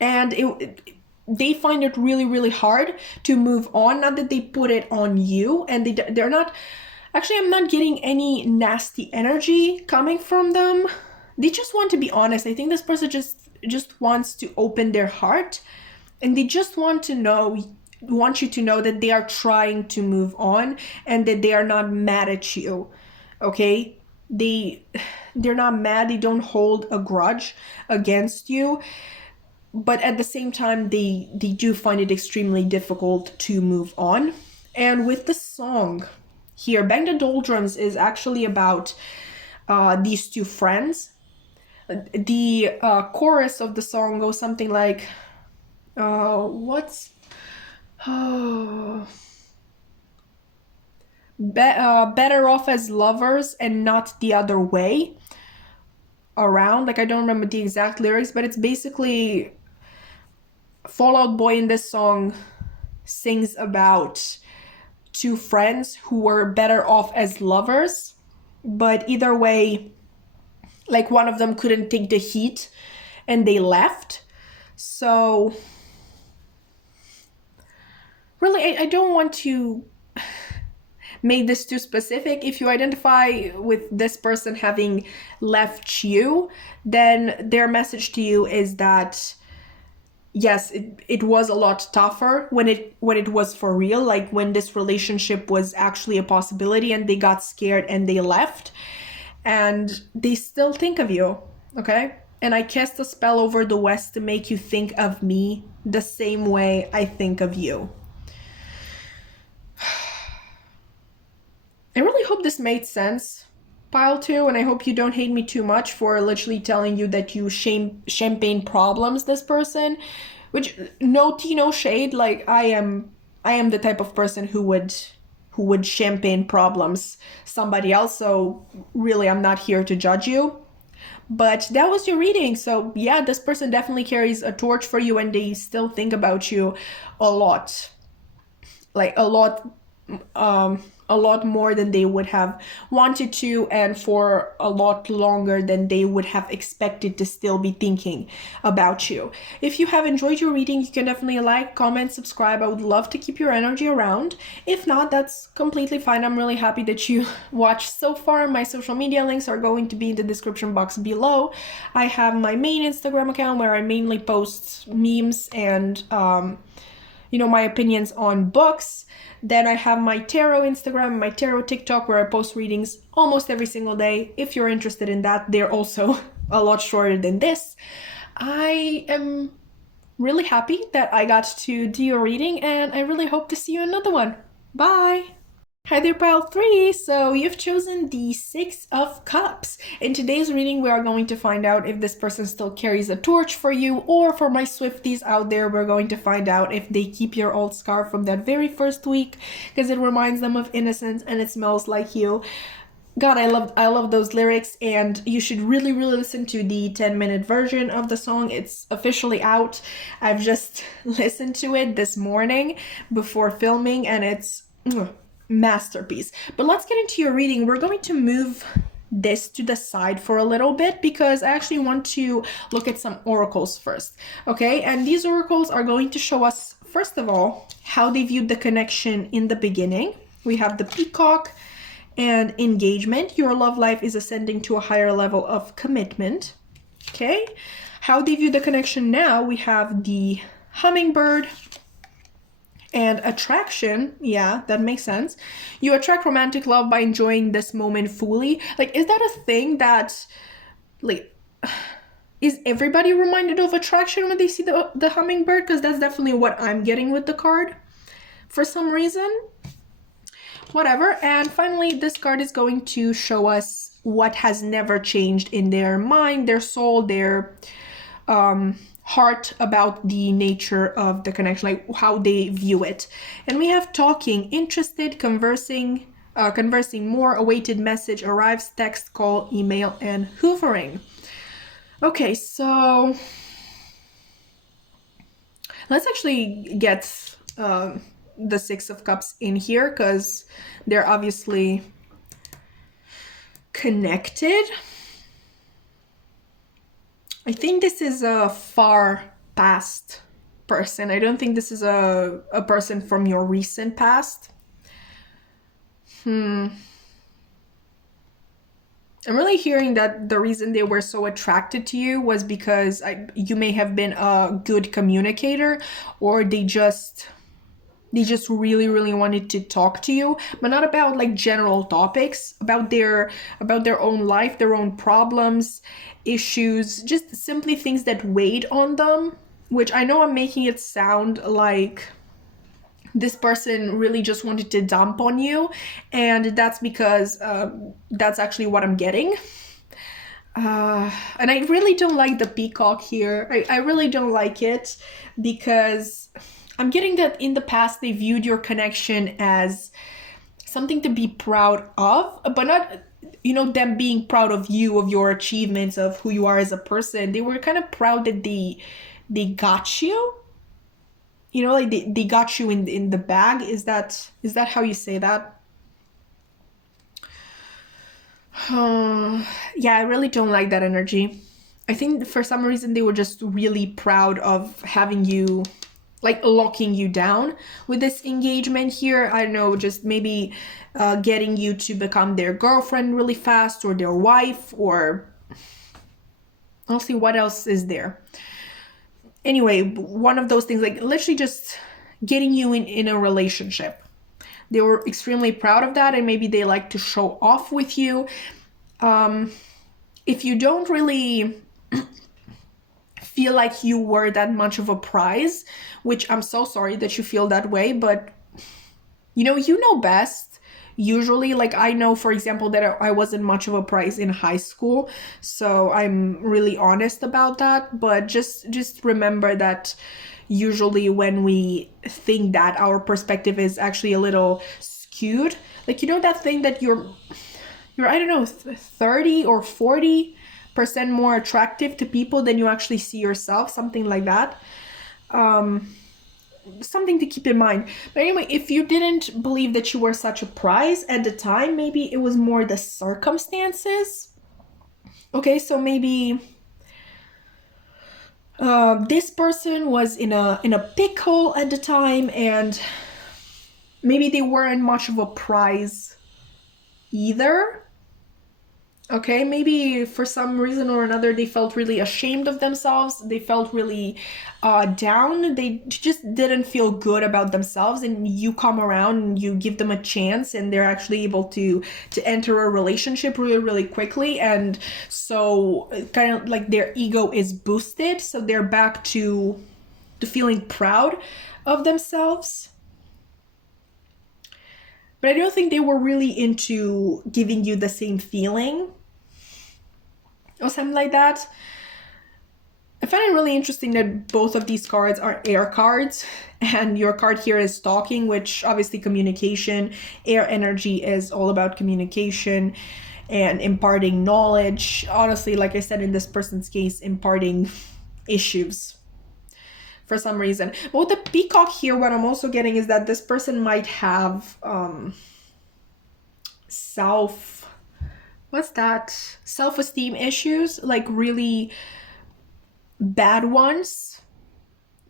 they find it really hard to move on. Not that they put it on you, and they're not. Actually, I'm not getting any nasty energy coming from them. They just want to be honest. I think this person just wants to open their heart, and they just want you to know that they are trying to move on and that they are not mad at you. Okay? They're not mad. They don't hold a grudge against you. But at the same time, they do find it extremely difficult to move on. And with the song here, Bang the Doldrums is actually about these two friends. The chorus of the song goes something like, better off as lovers and not the other way around. Like, I don't remember the exact lyrics, but it's basically Fall Out Boy in this song sings about two friends who were better off as lovers, but either way, like one of them couldn't take the heat and they left. So really, I don't want to make this too specific. If you identify with this person having left you, then their message to you is that yes, it was a lot tougher when it was for real, like when this relationship was actually a possibility and they got scared and they left, and they still think of you, okay? And I cast a spell over the West to make you think of me the same way I think of you. I really hope this made sense, pile 2, and I hope you don't hate me too much for literally telling you that you champagne problems this person, which no tea, no shade. Like I am the type of person who would champagne problems somebody else, so really I'm not here to judge you. But that was your reading. So yeah, this person definitely carries a torch for you and they still think about you a lot. Like a lot more than they would have wanted to, and for a lot longer than they would have expected to still be thinking about you. If you have enjoyed your reading, you can definitely like, comment, subscribe. I would love to keep your energy around. If not, that's completely fine. I'm really happy that you watched so far. My social media links are going to be in the description box below. I have my main Instagram account where I mainly post memes and my opinions on books. Then I have my tarot Instagram, my tarot TikTok, where I post readings almost every single day. If you're interested in that, they're also a lot shorter than this. I am really happy that I got to do your reading, and I really hope to see you in another one. Bye! Hi there, pile 3. So you've chosen the 6 of Cups. In today's reading, we are going to find out if this person still carries a torch for you, or for my Swifties out there, we're going to find out if they keep your old scarf from that very first week, because it reminds them of innocence and it smells like you. God, I love those lyrics, and you should really listen to the 10-minute version of the song. It's officially out. I've just listened to it this morning before filming, and it's masterpiece. But let's get into your reading. We're going to move this to the side for a little bit because I actually want to look at some oracles first. Okay, and these oracles are going to show us, first of all, how they viewed the connection in the beginning. We have the Peacock and engagement. Your love life is ascending to a higher level of commitment. Okay, how they view the connection now, we have the Hummingbird and attraction. Yeah, that makes sense. You attract romantic love by enjoying this moment fully. Like, is that a thing that, like, is everybody reminded of attraction when they see the hummingbird? Because that's definitely what I'm getting with the card for some reason. Whatever. And finally, this card is going to show us what has never changed in their mind, their soul, their heart about the nature of the connection, like how they view it. And we have talking, interested, conversing more, awaited message arrives, text, call, email, and hoovering. Okay, so let's actually get the 6 of Cups in here because they're obviously connected. I think this is a far past person. I don't think this is a person from your recent past. I'm really hearing that the reason they were so attracted to you was because you may have been a good communicator, or they just really wanted to talk to you, but not about like general topics, about their own life, their own problems, issues, just simply things that weighed on them, which I know I'm making it sound like this person really just wanted to dump on you, and that's because that's actually what I'm getting. And I really don't like the peacock here. I really don't like it because I'm getting that in the past they viewed your connection as something to be proud of, but not, them being proud of you, of your achievements, of who you are as a person. They were kind of proud that they got you. you know, like they got you in the bag. Is that how you say that? Yeah, I really don't like that energy. I think for some reason they were just really proud of having you, like locking you down with this engagement here. I don't know, just maybe getting you to become their girlfriend really fast, or their wife, or I'll see what else is there. Anyway, one of those things, like literally just getting you in a relationship. They were extremely proud of that, and maybe they like to show off with you. If you don't really feel like you were that much of a prize, which I'm so sorry that you feel that way, but you know best. Usually, like I know, for example, that I wasn't much of a prize in high school, so I'm really honest about that. But just remember that usually when we think that, our perspective is actually a little skewed. Like, you know, that thing that you're I don't know, 30 or 40% more attractive to people than you actually see yourself, something like that. Something to keep in mind. But anyway, if you didn't believe that you were such a prize at the time, maybe it was more the circumstances. Okay, so maybe this person was in a pickle at the time, and maybe they weren't much of a prize either. Okay, maybe for some reason or another they felt really ashamed of themselves. They felt really down. They just didn't feel good about themselves, and you come around and you give them a chance, and they're actually able to enter a relationship really, really quickly. And so kind of like their ego is boosted, so they're back to feeling proud of themselves. But I don't think they were really into giving you the same feeling or something like that. I find it really interesting that both of these cards are air cards, and your card here is talking, which obviously communication. Air energy is all about communication and imparting knowledge. Honestly, like I said, in this person's case, imparting issues for some reason. But with the peacock here, what I'm also getting is that this person might have self-esteem issues, like really bad ones.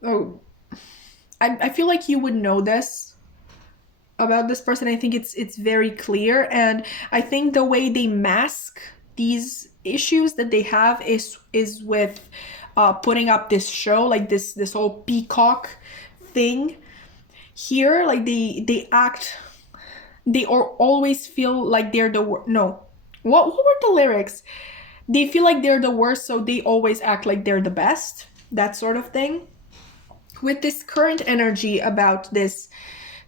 Oh, I feel like you would know this about this person. I think it's very clear, and I think the way they mask these issues that they have is with putting up this show, like this whole peacock thing here. Like they always feel like they're the worst. No, what were the lyrics? They feel like they're the worst, so they always act like they're the best, that sort of thing. With this current energy about this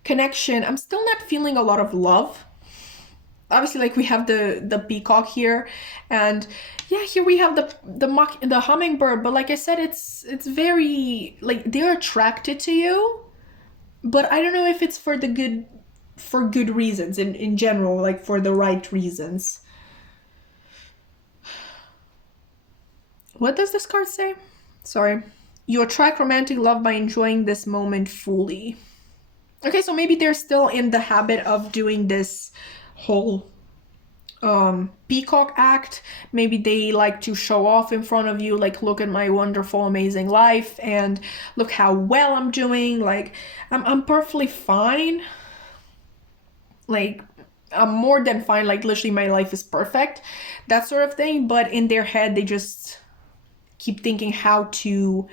connection, I'm still not feeling a lot of love. Obviously, like we have the peacock here, and yeah, here we have the hummingbird. But like I said, it's very, like, they're attracted to you, but I don't know if it's for good reasons in general, like for the right reasons. What does this card say? Sorry. You attract romantic love by enjoying this moment fully. Okay, so maybe they're still in the habit of doing this whole peacock act. Maybe they like to show off in front of you, like, look at my wonderful, amazing life, and look how well I'm doing. Like, I'm perfectly fine. Like, I'm more than fine. Like, literally, my life is perfect. That sort of thing. But in their head, they just keep thinking how to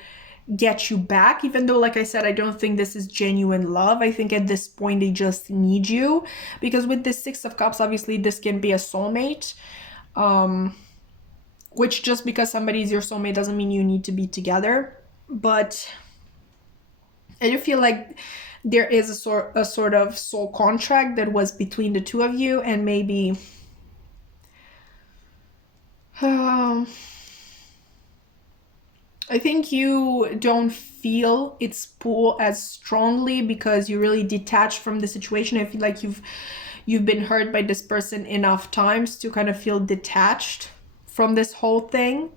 get you back, even though, like I said, I don't think this is genuine love. I think at this point they just need you, because with this Six of Cups, obviously this can be a soulmate, which, just because somebody is your soulmate doesn't mean you need to be together. But I do feel like there is a sort of soul contract that was between the two of you, and maybe I think you don't feel its pull as strongly because you really detached from the situation. I feel like you've been hurt by this person enough times to kind of feel detached from this whole thing.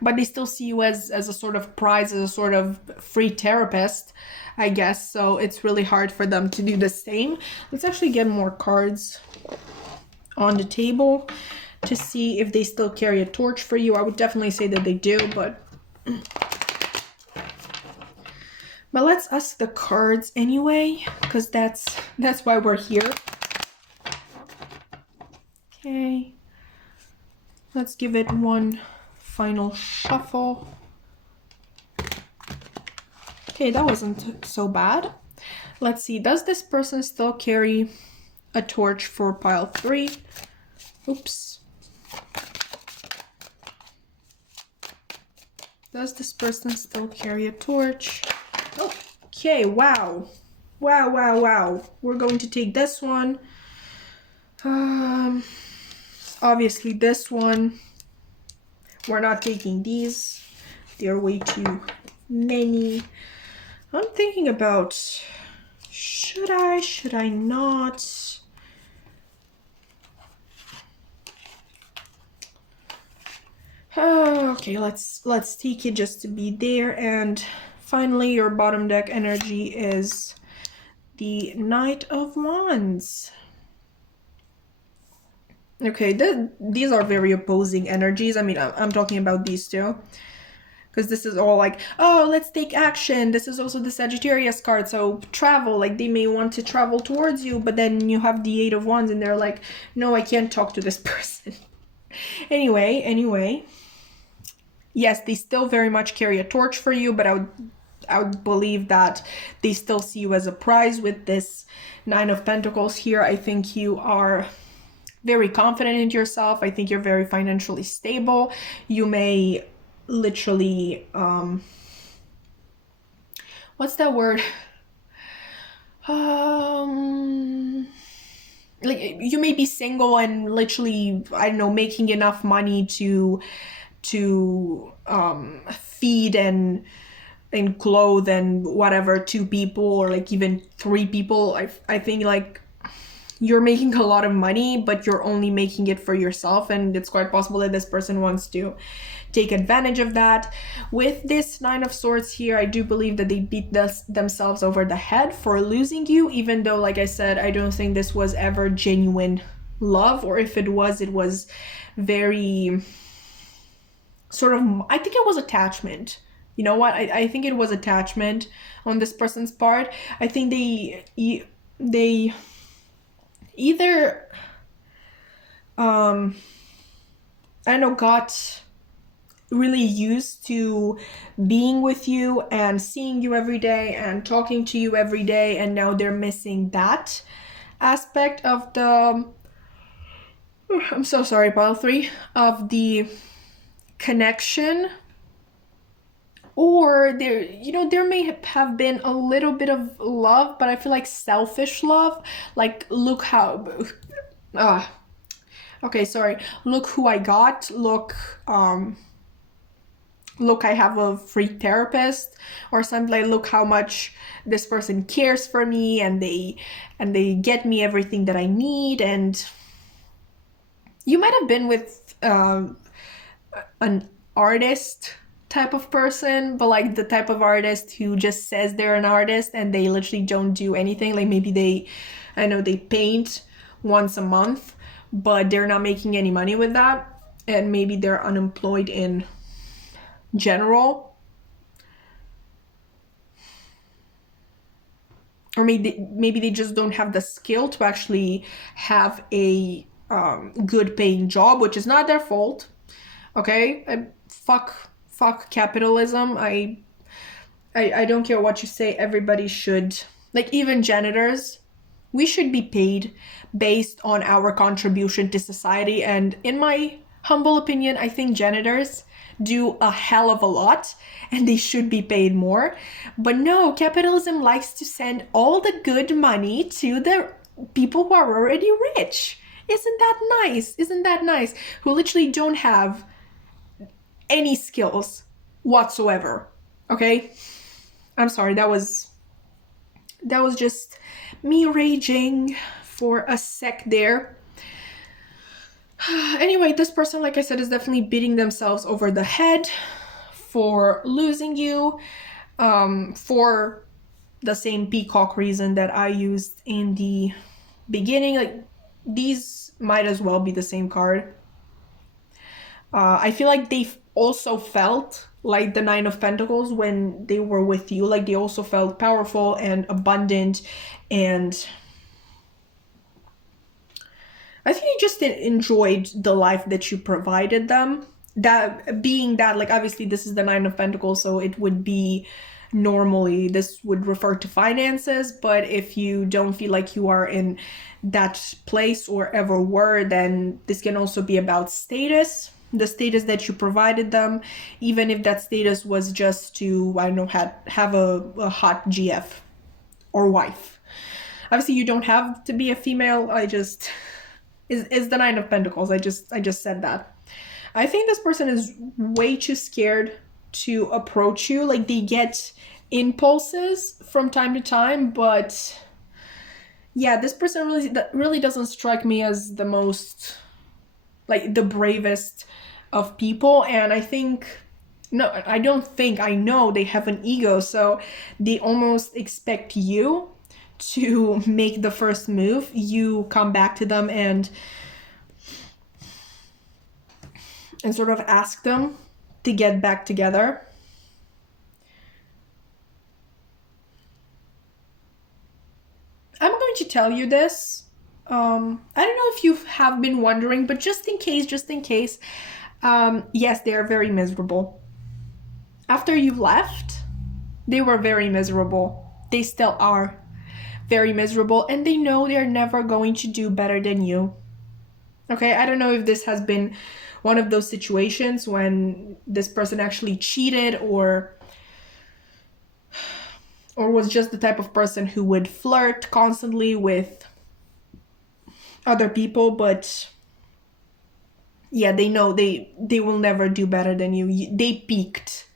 but they still see you as a sort of prize, as a sort of free therapist, I guess. So it's really hard for them to do the same. Let's actually get more cards on the table to see if they still carry a torch for you. I would definitely say that they do, but let's ask the cards anyway, because that's why we're here. Okay, let's give it one final shuffle. Okay, that wasn't so bad. Let's see, does this person still carry a torch for pile 3? Oops. Does this person still carry a torch? Okay, wow. Wow. We're going to take this one. Obviously this one. We're not taking these. They're way too many. I'm thinking about, should I not? Okay, let's take it just to be there. And finally, your bottom deck energy is the Knight of Wands. Okay, these are very opposing energies. I mean, I'm talking about these two, because this is all like, oh, let's take action. This is also the Sagittarius card, so travel. Like, they may want to travel towards you, but then you have the Eight of Wands, and they're like, no, I can't talk to this person. Anyway. Yes, they still very much carry a torch for you, but I would believe that they still see you as a prize with this Nine of Pentacles here. I think you are very confident in yourself. I think you're very financially stable. You may literally, what's that word? Like, you may be single and literally, I don't know, making enough money to feed and clothe and whatever 2 people, or like even 3 people. I think like you're making a lot of money, but you're only making it for yourself, and it's quite possible that this person wants to take advantage of that. With this Nine of Swords here, I do believe that they beat themselves over the head for losing you, even though, like I said, I don't think this was ever genuine love, or if it was very sort of, I think it was attachment. You know what? I think it was attachment on this person's part. I think they either I don't know, got really used to being with you and seeing you every day and talking to you every day, and now they're missing that aspect of the, I'm so sorry, pile 3, of the connection. Or there may have been a little bit of love, but I feel like selfish love. Like, look how, okay, sorry. Look who I got. Look, look, I have a free therapist, or something. Like, look how much this person cares for me, and they get me everything that I need. And you might have been with an artist type of person, but like the type of artist who just says they're an artist and they literally don't do anything. Like, maybe they paint once a month, but they're not making any money with that, and maybe they're unemployed in general, or maybe they just don't have the skill to actually have a good paying job, which is not their fault. Okay, fuck capitalism. I don't care what you say. Everybody should, like, even janitors, we should be paid based on our contribution to society. And in my humble opinion, I think janitors do a hell of a lot, and they should be paid more. But no, capitalism likes to send all the good money to the people who are already rich. Isn't that nice? Isn't that nice? Who literally don't have any skills whatsoever. Okay, I'm sorry, that was just me raging for a sec there. Anyway, this person, like I said, is definitely beating themselves over the head for losing you, for the same peacock reason that I used in the beginning. Like, these might as well be the same card. I feel like they also felt like the Nine of Pentacles when they were with you. Like, they also felt powerful and abundant, and I think they just enjoyed the life that you provided them. That being that, like, obviously this is the Nine of Pentacles, so it would be normally this would refer to finances, but if you don't feel like you are in that place or ever were, then this can also be about status, the status that you provided them, even if that status was just to, I don't know, have a hot GF or wife. Obviously you don't have to be a female. I just is the Nine of Pentacles. I just said that. I think this person is way too scared to approach you. Like, they get impulses from time to time, but yeah, this person really doesn't strike me as the most, like, the bravest of people. And I think, no, I don't think, I know they have an ego, so they almost expect you to make the first move. You come back to them and sort of ask them to get back together. I'm going to tell you this. I don't know if you have been wondering, but just in case, yes, they are very miserable. After you left, they were very miserable. They still are very miserable, and they know they're never going to do better than you. Okay, I don't know if this has been one of those situations when this person actually cheated or was just the type of person who would flirt constantly with other people, but yeah, they know they will never do better than you. They peaked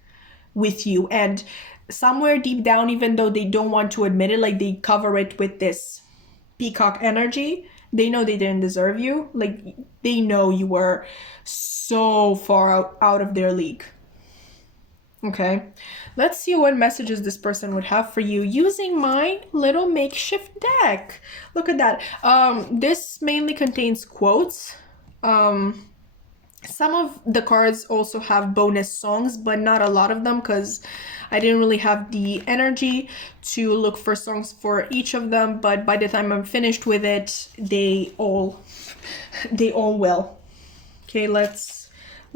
with you, and somewhere deep down, even though they don't want to admit it, like, they cover it with this peacock energy, they know they didn't deserve you. Like, they know you were so far out of their league. Okay, let's see what messages this person would have for you using my little makeshift deck. Look at that. This mainly contains quotes. Some of the cards also have bonus songs, but not a lot of them, because I didn't really have the energy to look for songs for each of them. But by the time I'm finished with it, they all will. Okay, let's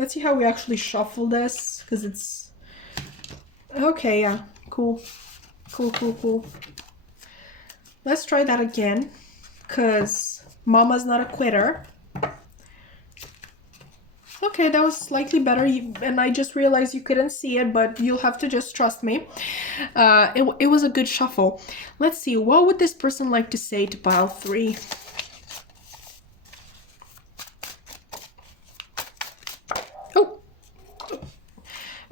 see how we actually shuffle this, because it's okay. Yeah, cool. Let's try that again, because Mama's not a quitter. Okay, that was slightly better, and I just realized you couldn't see it, but you'll have to just trust me. It was a good shuffle. Let's see, what would this person like to say to pile 3? Oh,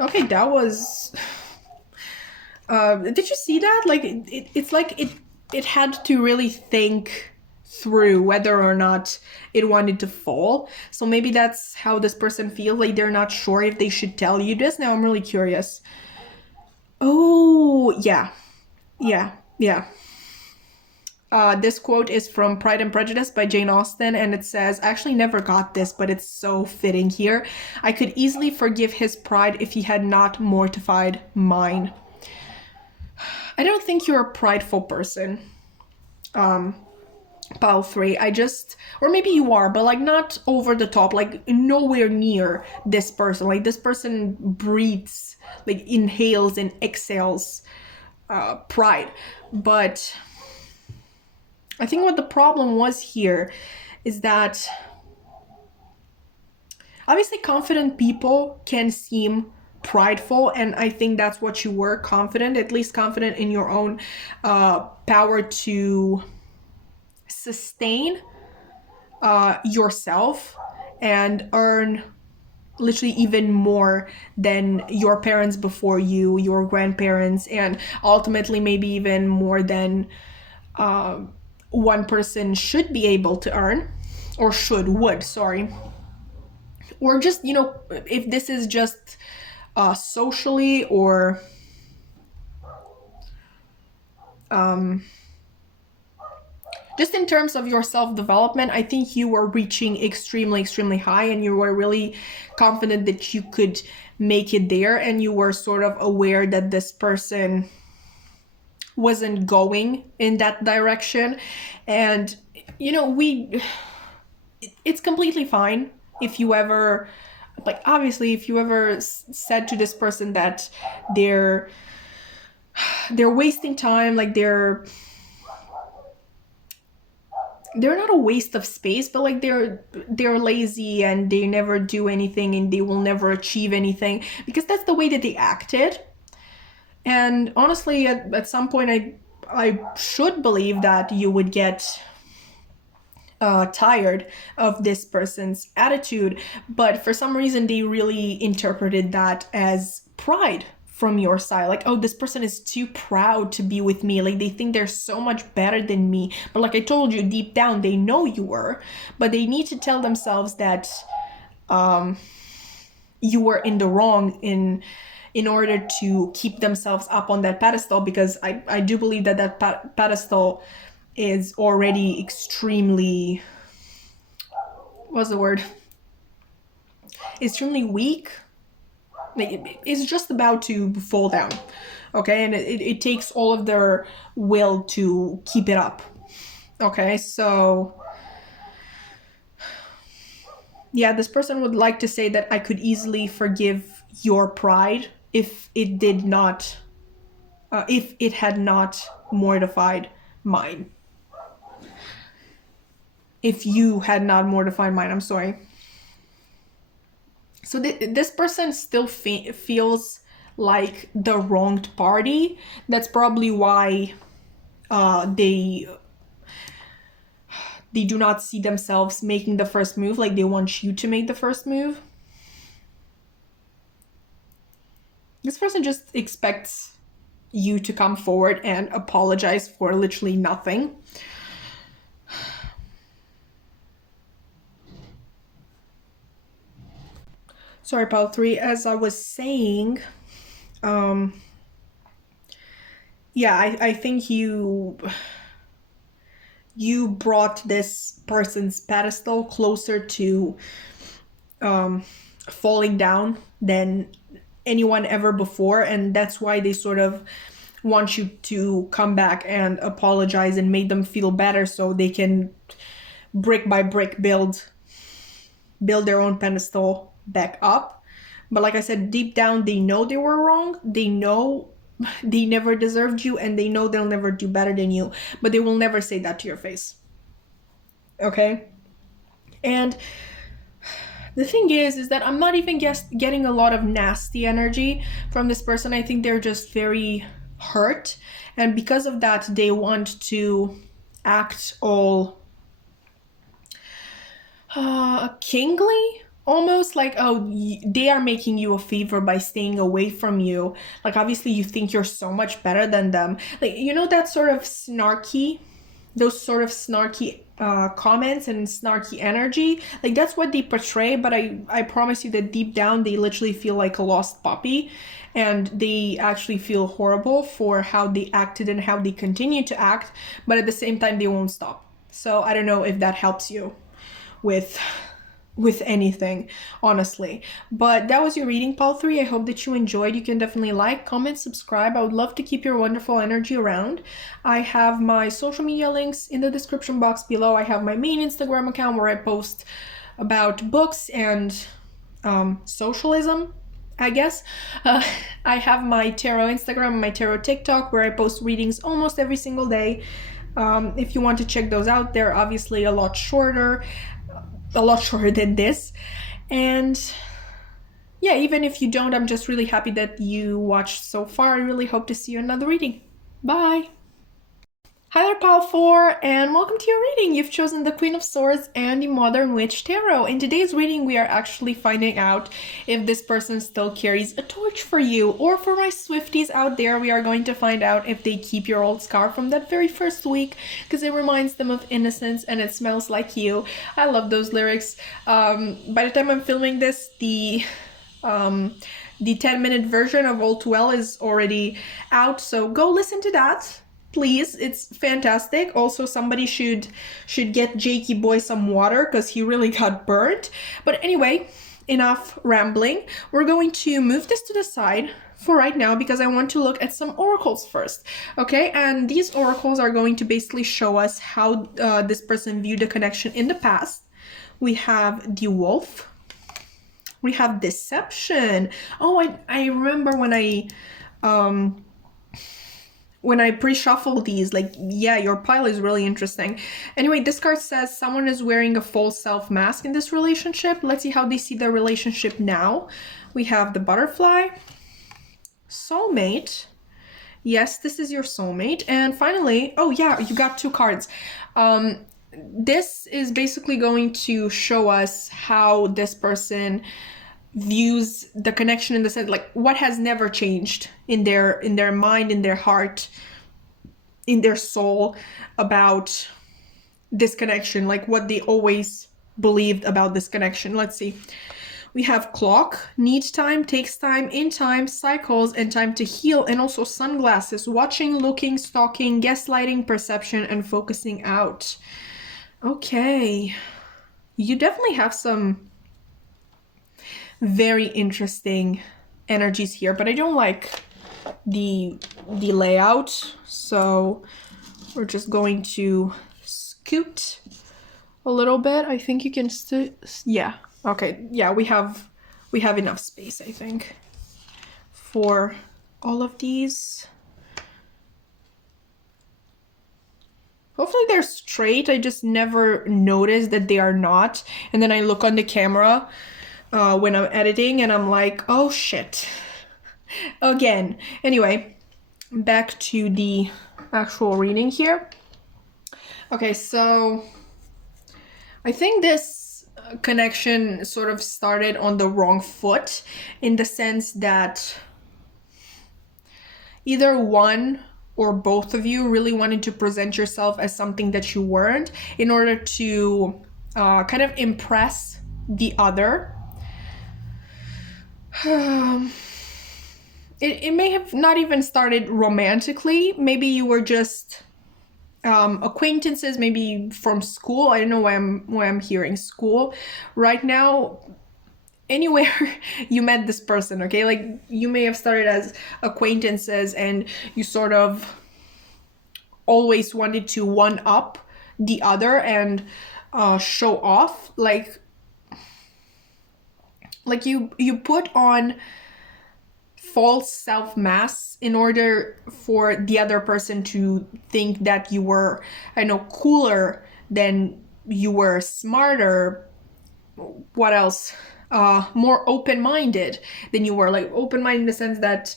okay, that was... did you see that? Like, it's like it had to really think through whether or not it wanted to fall. So maybe that's how this person feels, like they're not sure if they should tell you this. Now I'm really curious. Oh, yeah. This quote is from Pride and Prejudice by Jane Austen, and it says, I actually never got this, but it's so fitting here. I could easily forgive his pride if he had not mortified mine. I don't think you're a prideful person. Pile 3, or maybe you are, but like not over the top, like nowhere near this person. Like, this person breathes, like inhales and exhales pride. But I think what the problem was here is that obviously confident people can seem prideful, and I think that's what you were, confident, at least confident in your own power to sustain yourself and earn literally even more than your parents before you, your grandparents, and ultimately maybe even more than one person should be able to earn. or would, sorry. Or just, you know, if this is just socially or just in terms of your self-development, I think you were reaching extremely, extremely high, and you were really confident that you could make it there, and you were sort of aware that this person wasn't going in that direction. And, you know, it's completely fine if you ever, like, obviously, if you ever said to this person that they're wasting time, like they're not a waste of space, but like they're lazy and they never do anything and they will never achieve anything, because that's the way that they acted. And honestly, at some point, I should believe that you would get tired of this person's attitude, but for some reason they really interpreted that as pride from your side. Like, oh, this person is too proud to be with me, like they think they're so much better than me. But like I told you, deep down they know you were, but they need to tell themselves that you were in the wrong in order to keep themselves up on that pedestal, because I do believe that that pedestal is already extremely, what's the word, extremely weak. It's just about to fall down, okay? And it takes all of their will to keep it up, okay? So yeah, this person would like to say that I could easily forgive your pride if it did not, if it had not mortified mine. If you had not mortified mine, I'm sorry. So this person still feels like the wronged party. That's probably why they do not see themselves making the first move. Like they want you to make the first move. This person just expects you to come forward and apologize for literally nothing. Sorry, pile 3. As I was saying, yeah, I think you brought this person's pedestal closer to falling down than anyone ever before, and that's why they sort of want you to come back and apologize and make them feel better, so they can brick by brick build their own pedestal back up. But like I said, deep down they know they were wrong. They know they never deserved you, and they know they'll never do better than you, but they will never say that to your face, okay? And the thing is that I'm not even getting a lot of nasty energy from this person. I think they're just very hurt, and because of that they want to act all kingly, almost like, oh, they are making you a favor by staying away from you. Like obviously you think you're so much better than them, like, you know, that sort of snarky, those sort of snarky comments and snarky energy, like that's what they portray. But I promise you that deep down they literally feel like a lost puppy, and they actually feel horrible for how they acted and how they continue to act, but at the same time they won't stop. So I don't know if that helps you with anything, honestly. But that was your reading, pile 3. I hope that you enjoyed. You can definitely like, comment, subscribe. I would love to keep your wonderful energy around. I have my social media links in the description box below. I have my main Instagram account where I post about books and socialism, I guess. I have my tarot Instagram and my tarot TikTok where I post readings almost every single day. If you want to check those out, they're obviously a lot shorter than this. And yeah, even if you don't, I'm just really happy that you watched so far. I really hope to see you in another reading. Bye. Hi there, Pile 4, and welcome to your reading. You've chosen the Queen of Swords and the Modern Witch Tarot. In today's reading, we are actually finding out if this person still carries a torch for you, or for my Swifties out there, we are going to find out if they keep your old scar from that very first week, because it reminds them of innocence and it smells like you. I love those lyrics. By the time I'm filming this, the 10-minute version of All Too Well is already out, so go listen to that. Please, it's fantastic. Also, somebody should get Jakey Boy some water because he really got burnt. But anyway, enough rambling. We're going to move this to the side for right now because I want to look at some oracles first. Okay, and these oracles are going to basically show us how this person viewed the connection in the past. We have the Wolf. We have Deception. Oh, I remember when I pre-shuffle these, like, yeah, your pile is really interesting. Anyway, this card says someone is wearing a false self mask in this relationship. Let's see how they see their relationship now. We have the Butterfly, Soulmate. Yes, this is your soulmate. And finally, oh yeah, you got two cards. This is basically going to show us how this person views the connection, in the sense, like, what has never changed in their mind, in their heart, in their soul about this connection, like what they always believed about this connection. Let's see. We have Clock, Need Time, Takes Time, In Time, Cycles, and Time to Heal, and also Sunglasses, Watching, Looking, Stalking, Gaslighting, Perception, and Focusing Out. Okay, you definitely have some very interesting energies here, but I don't like the layout, so we're just going to scoot a little bit. I think you can still, yeah, okay, yeah, we have enough space, I think, for all of these. Hopefully they're straight. I just never noticed that they are not, and then I look on the camera when I'm editing and I'm like, oh shit, again. Anyway, back to the actual reading here. Okay, so I think this connection sort of started on the wrong foot, in the sense that either one or both of you really wanted to present yourself as something that you weren't, in order to kind of impress the other. It may have not even started romantically. Maybe you were just acquaintances, maybe from school. I don't know why I'm hearing school right now. Anywhere you met this person, okay? Like, you may have started as acquaintances and you sort of always wanted to one up the other and show off, like you put on false self masks in order for the other person to think that you were, I know, cooler than you were, smarter, what else, more open-minded than you were. Like, open-minded in the sense that,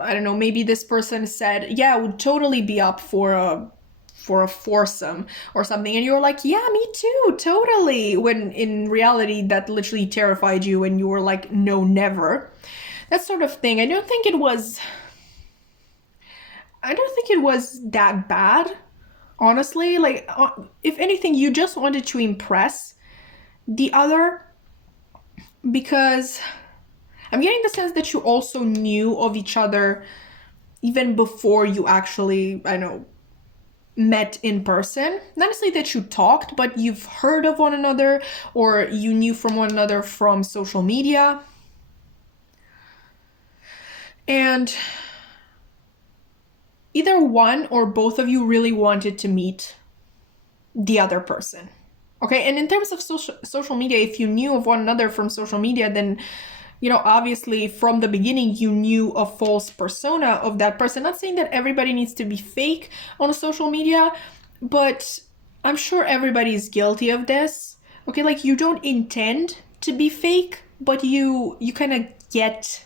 I don't know, maybe this person said, yeah, I would totally be up for a foursome or something, and you were like, yeah, me too, totally, when in reality that literally terrified you and you were like, no, never. That sort of thing. I don't think it was that bad, honestly. Like, if anything, you just wanted to impress the other, because I'm getting the sense that you also knew of each other even before you actually, I know, met in person. Not necessarily that you talked, but you've heard of one another, or you knew from one another from social media. And either one or both of you really wanted to meet the other person. Okay, and in terms of social media, if you knew of one another from social media, then, you know, obviously from the beginning you knew a false persona of that person. Not saying that everybody needs to be fake on social media, but I'm sure everybody is guilty of this. Okay, like, you don't intend to be fake, but you kind of get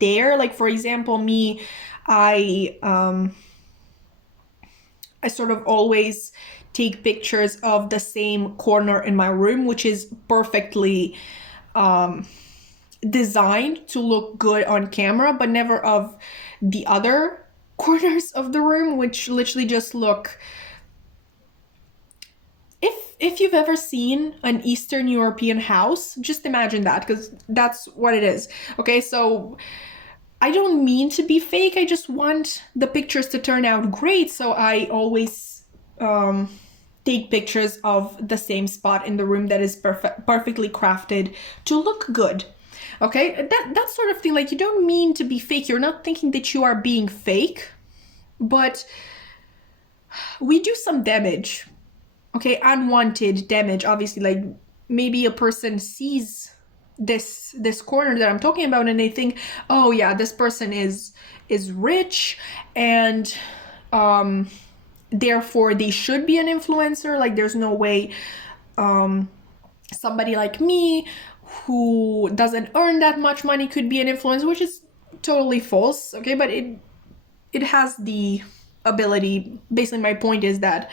there. Like, for example, me, I I sort of always take pictures of the same corner in my room, which is perfectly designed to look good on camera, but never of the other corners of the room, which literally just look. If you've ever seen an Eastern European house, just imagine that, because that's what it is. Okay, so I don't mean to be fake. I just want the pictures to turn out great. So I always take pictures of the same spot in the room that is perfectly crafted to look good. Okay, that sort of thing. Like, you don't mean to be fake. You're not thinking that you are being fake, but we do some damage. Okay, unwanted damage. Obviously, like maybe a person sees this corner that I'm talking about and they think, oh yeah, this person is rich and therefore they should be an influencer. Like, there's no way somebody like me who doesn't earn that much money could be an influencer, which is totally false. Okay, but it has the ability. Basically, my point is that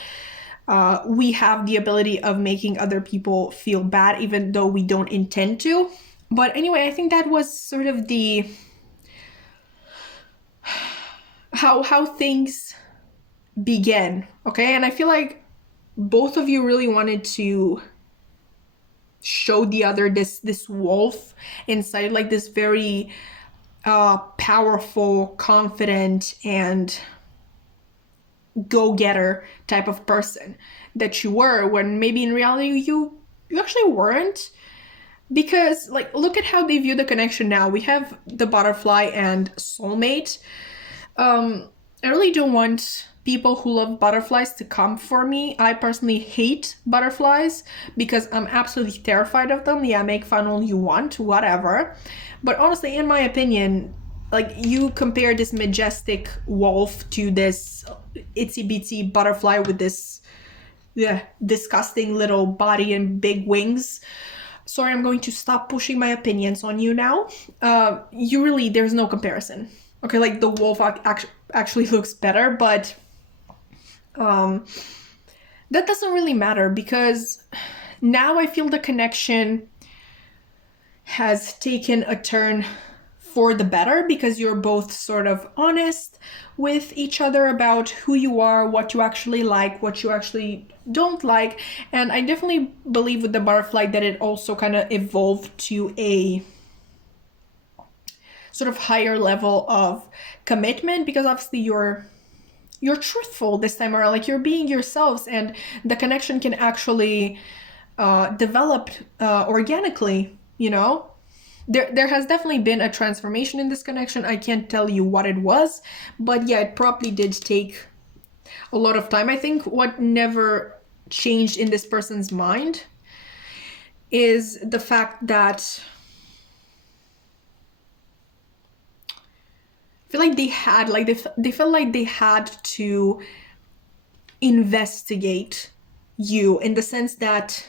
we have the ability of making other people feel bad, even though we don't intend to. But anyway, I think that was sort of the how things began. Okay, and I feel like both of you really wanted to show the other this wolf inside, like this very powerful, confident, and go-getter type of person that you were, when maybe in reality you actually weren't. Because, like, look at how they view the connection now. We have the butterfly and soulmate. I really don't want people who love butterflies to come for me. I personally hate butterflies because I'm absolutely terrified of them. Yeah, make fun all you want, whatever. But honestly, in my opinion, like, you compare this majestic wolf to this itsy bitsy butterfly with this disgusting little body and big wings. Sorry, I'm going to stop pushing my opinions on you now. You really, there's no comparison. Okay, like, the wolf actually looks better, but that doesn't really matter, because now I feel the connection has taken a turn for the better, because you're both sort of honest with each other about who you are, what you actually like, what you actually don't like. And I definitely believe with the butterfly that it also kind of evolved to a sort of higher level of commitment, because obviously you're truthful this time around. Like, you're being yourselves, and the connection can actually develop organically, you know. There has definitely been a transformation in this connection. I can't tell you what it was, but yeah, it probably did take a lot of time. I think what never changed in this person's mind is the fact that I feel like they had, like, they felt like they had to investigate you, in the sense that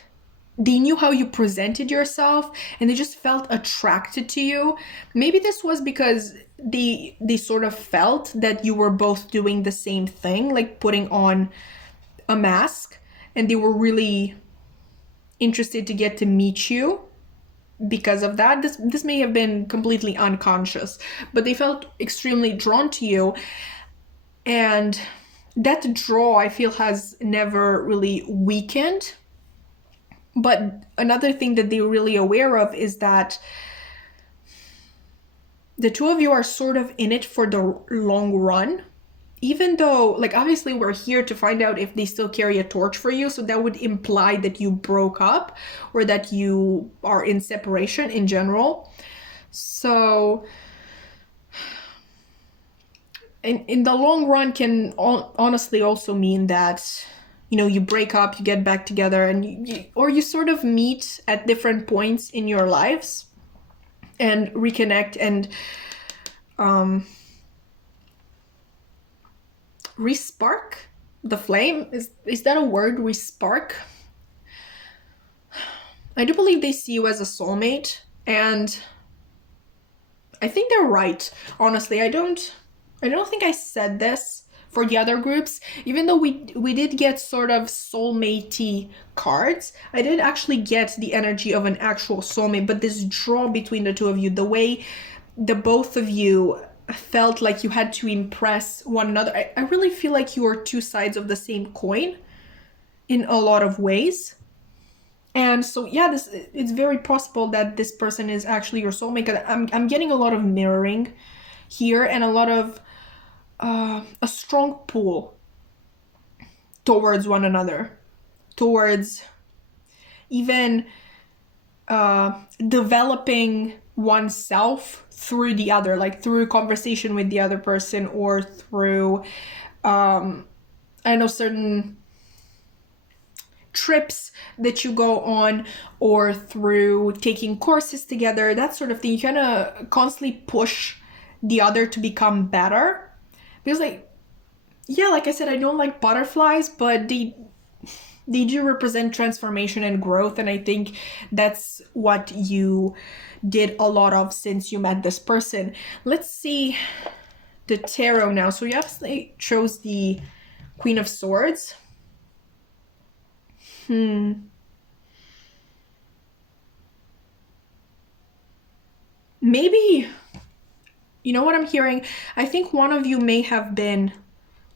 they knew how you presented yourself and they just felt attracted to you. Maybe this was because they sort of felt that you were both doing the same thing, like putting on a mask, and they were really interested to get to meet you because of that. This may have been completely unconscious, but they felt extremely drawn to you, and that draw, I feel, has never really weakened. But another thing that they're really aware of is that the two of you are sort of in it for the long run. Even though, like, obviously we're here to find out if they still carry a torch for you, so that would imply that you broke up or that you are in separation in general. So in the long run can honestly also mean that, you know, you break up, you get back together, and you sort of meet at different points in your lives and reconnect and respark the flame. Is that a word, respark? I do believe they see you as a soulmate, and I think they're right. Honestly, I don't think I said this for the other groups. Even though we did get sort of soulmate-y cards, I didn't actually get the energy of an actual soulmate, but this draw between the two of you, the way the both of you felt like you had to impress one another. I really feel like you are two sides of the same coin in a lot of ways. And so yeah, it's very possible that this person is actually your soulmate. 'Cause I'm getting a lot of mirroring here, and a lot of a strong pull towards one another, towards even developing oneself through the other, like through conversation with the other person, or through I know certain trips that you go on, or through taking courses together, that sort of thing. You kind of constantly push the other to become better, because like, yeah, like I said, I don't like butterflies, but they do represent transformation and growth, and I think that's what you did a lot of since you met this person. Let's see the tarot now. So you obviously chose the Queen of Swords. Maybe, you know what I'm hearing? I think one of you may have been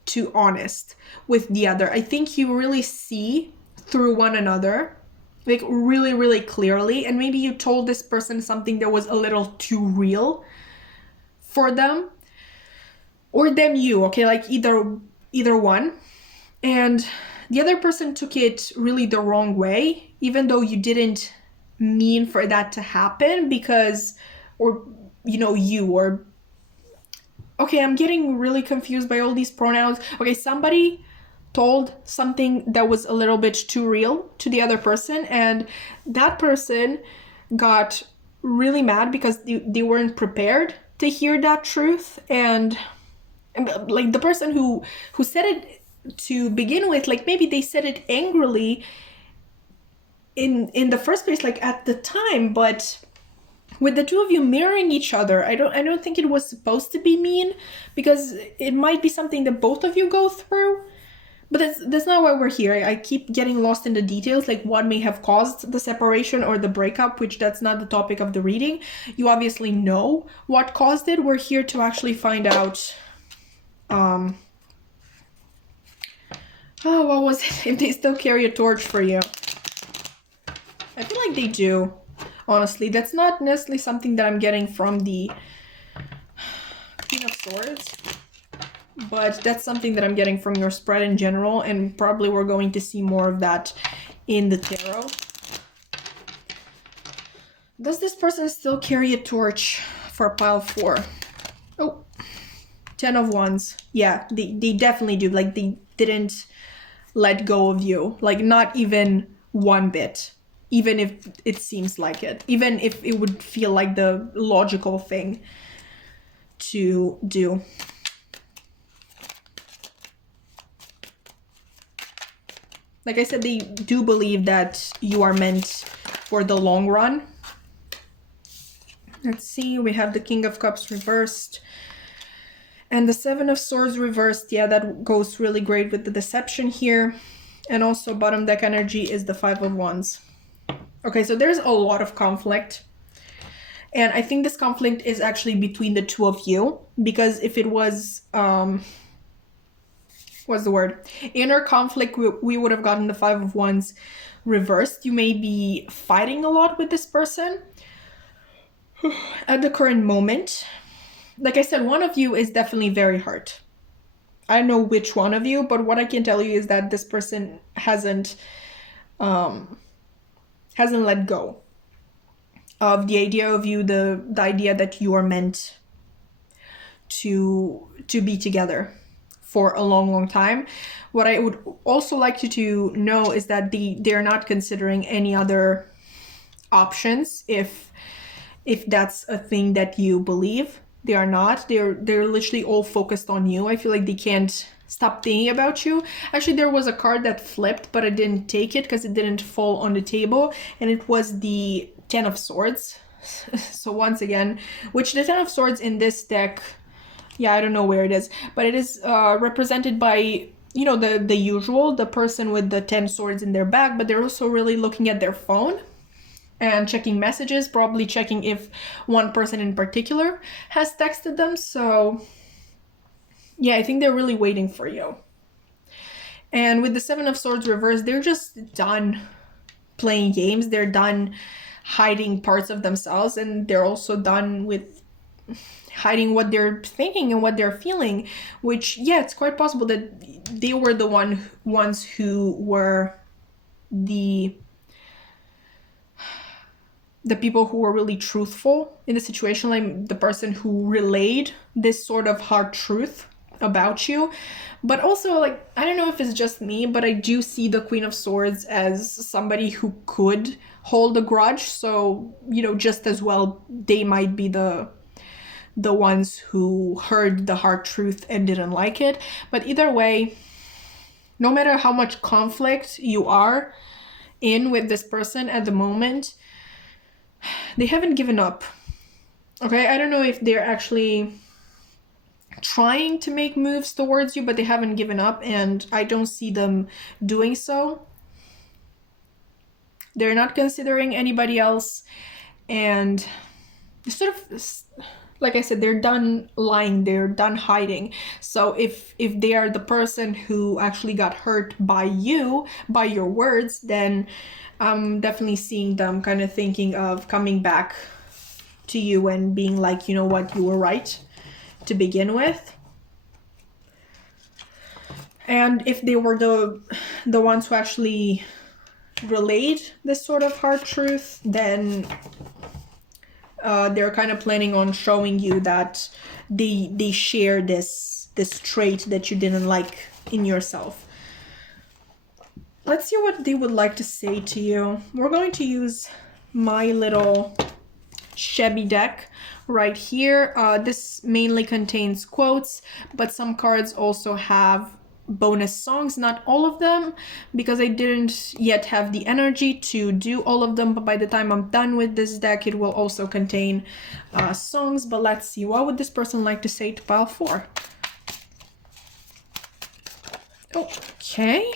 too honest with the other. I think you really see through one another, like really, really clearly. And maybe you told this person something that was a little too real for them, or them you, okay? Like either one. And the other person took it really the wrong way, even though you didn't mean for that to happen, because, or, you know, you, or, okay, I'm getting really confused by all these pronouns. Okay, somebody told something that was a little bit too real to the other person, and that person got really mad because they weren't prepared to hear that truth. And like the person who said it to begin with, like maybe they said it angrily in the first place, like at the time, but with the two of you mirroring each other, I don't think it was supposed to be mean, because it might be something that both of you go through. But that's not why we're here. I keep getting lost in the details, like what may have caused the separation or the breakup, which that's not the topic of the reading. You obviously know what caused it. We're here to actually find out what was it? If they still carry a torch for you. I feel like they do. Honestly, that's not necessarily something that I'm getting from the Queen of Swords, but that's something that I'm getting from your spread in general, and probably we're going to see more of that in the tarot. Does this person still carry a torch for pile 4? Oh, 10 of Wands. Yeah, they definitely do. Like, they didn't let go of you. Like, not even one bit. Even if it seems like it. Even if it would feel like the logical thing to do. Like I said, they do believe that you are meant for the long run. Let's see, we have the King of Cups reversed. And the Seven of Swords reversed. Yeah, that goes really great with the deception here. And also bottom deck energy is the Five of Wands. Okay, so there's a lot of conflict. And I think this conflict is actually between the two of you. Because if it was, what's the word? Inner conflict, we would have gotten the Five of Wands reversed. You may be fighting a lot with this person at the current moment. Like I said, one of you is definitely very hurt. I don't know which one of you, but what I can tell you is that this person hasn't let go of the idea of you, the idea that you are meant to be together for a long, long time. What I would also like you to know is that they're not considering any other options. If that's a thing that you believe, they are not. They're literally all focused on you. I feel like they can't stop thinking about you. Actually, there was a card that flipped, but I didn't take it because it didn't fall on the table, and it was the Ten of Swords. So once again, which the Ten of Swords in this deck Yeah, I don't know where it is, but it is represented by, you know, the usual, the person with the 10 swords in their back, but they're also really looking at their phone and checking messages, probably checking if one person in particular has texted them. So yeah, I think they're really waiting for you. And with the Seven of Swords reversed, they're just done playing games. They're done hiding parts of themselves, and they're also done with hiding what they're thinking and what they're feeling, which, yeah, it's quite possible that they were the ones who were the people who were really truthful in the situation, like the person who relayed this sort of hard truth about you. But also, like, I don't know if it's just me, but I do see the Queen of Swords as somebody who could hold a grudge. So, you know, just as well, they might be the ones who heard the hard truth and didn't like it. But either way, no matter how much conflict you are in with this person at the moment, they haven't given up. Okay, I don't know if they're actually trying to make moves towards you, but they haven't given up, and I don't see them doing so. They're not considering anybody else, and sort of, like I said, they're done lying, they're done hiding. So if they are the person who actually got hurt by you, by your words, then I'm definitely seeing them kind of thinking of coming back to you and being like, you know what, you were right to begin with. And if they were the ones who actually relayed this sort of hard truth, then they're kind of planning on showing you that they share this trait that you didn't like in yourself. Let's see what they would like to say to you. We're going to use my little shabby deck right here. This mainly contains quotes, but some cards also have bonus songs, not all of them, because I didn't yet have the energy to do all of them, but by the time I'm done with this deck, it will also contain songs. But let's see, what would this person like to say to pile 4? Okay,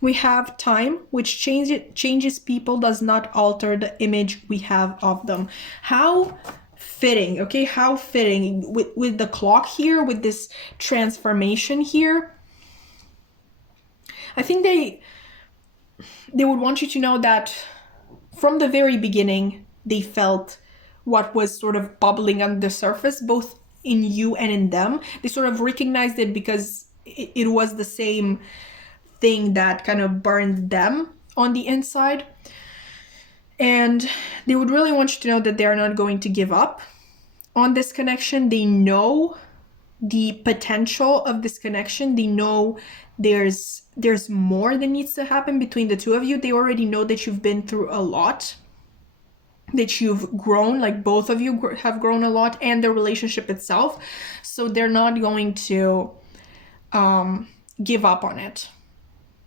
we have time, which changes people, does not alter the image we have of them. How fitting, okay? How fitting with the clock here, with this transformation here. I think they would want you to know that from the very beginning, they felt what was sort of bubbling under the surface, both in you and in them. They sort of recognized it because it was the same thing that kind of burned them on the inside. And they would really want you to know that they are not going to give up on this connection. They know the potential of this connection. They know there's more that needs to happen between the two of you. They already know that you've been through a lot, that you've grown, like both of you have grown a lot, and the relationship itself. So they're not going to give up on it.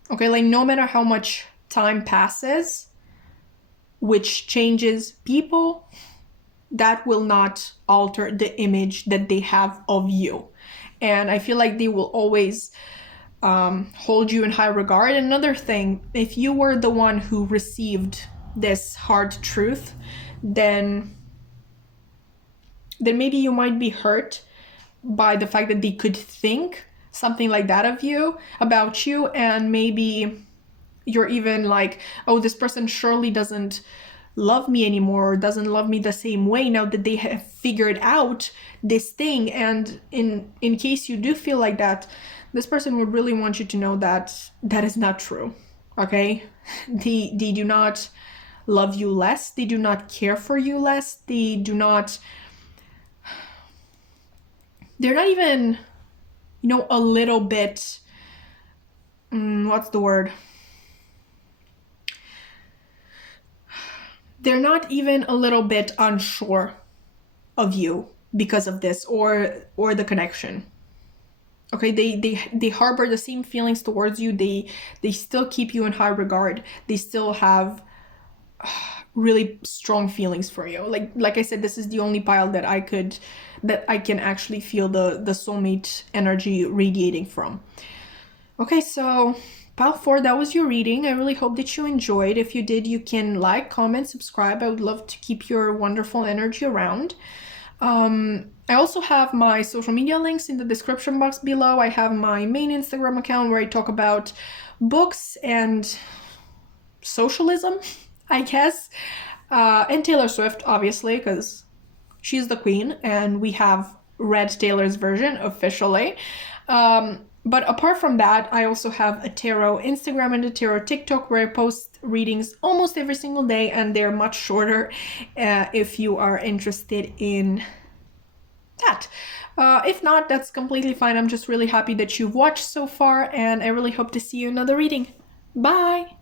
Okay, like no matter how much time passes, which changes people, that will not alter the image that they have of you. And I feel like they will always hold you in high regard. Another thing, if you were the one who received this hard truth, then maybe you might be hurt by the fact that they could think something like that of you, about you, and maybe you're even like, oh, this person surely doesn't love me anymore, or doesn't love me the same way now that they have figured out this thing. And in case you do feel like that, this person would really want you to know that that is not true. Okay, they do not love you less, they do not care for you less, they're not even, you know, a little bit, what's the word? They're not even a little bit unsure of you because of this or the connection. Okay, they harbor the same feelings towards you. They still keep you in high regard. They still have really strong feelings for you. Like I said, this is the only pile that I can actually feel the soulmate energy radiating from. Okay, so pile 4, that was your reading. I really hope that you enjoyed. If you did, you can like, comment, subscribe. I would love to keep your wonderful energy around. I also have my social media links in the description box below. I have my main Instagram account where I talk about books and socialism, I guess, and Taylor Swift, obviously, because she's the queen, and we have read Taylor's version officially. But apart from that, I also have a tarot Instagram and a tarot TikTok where I post readings almost every single day, and they're much shorter if you are interested in that. If not, that's completely fine. I'm just really happy that you've watched so far, and I really hope to see you in another reading. Bye!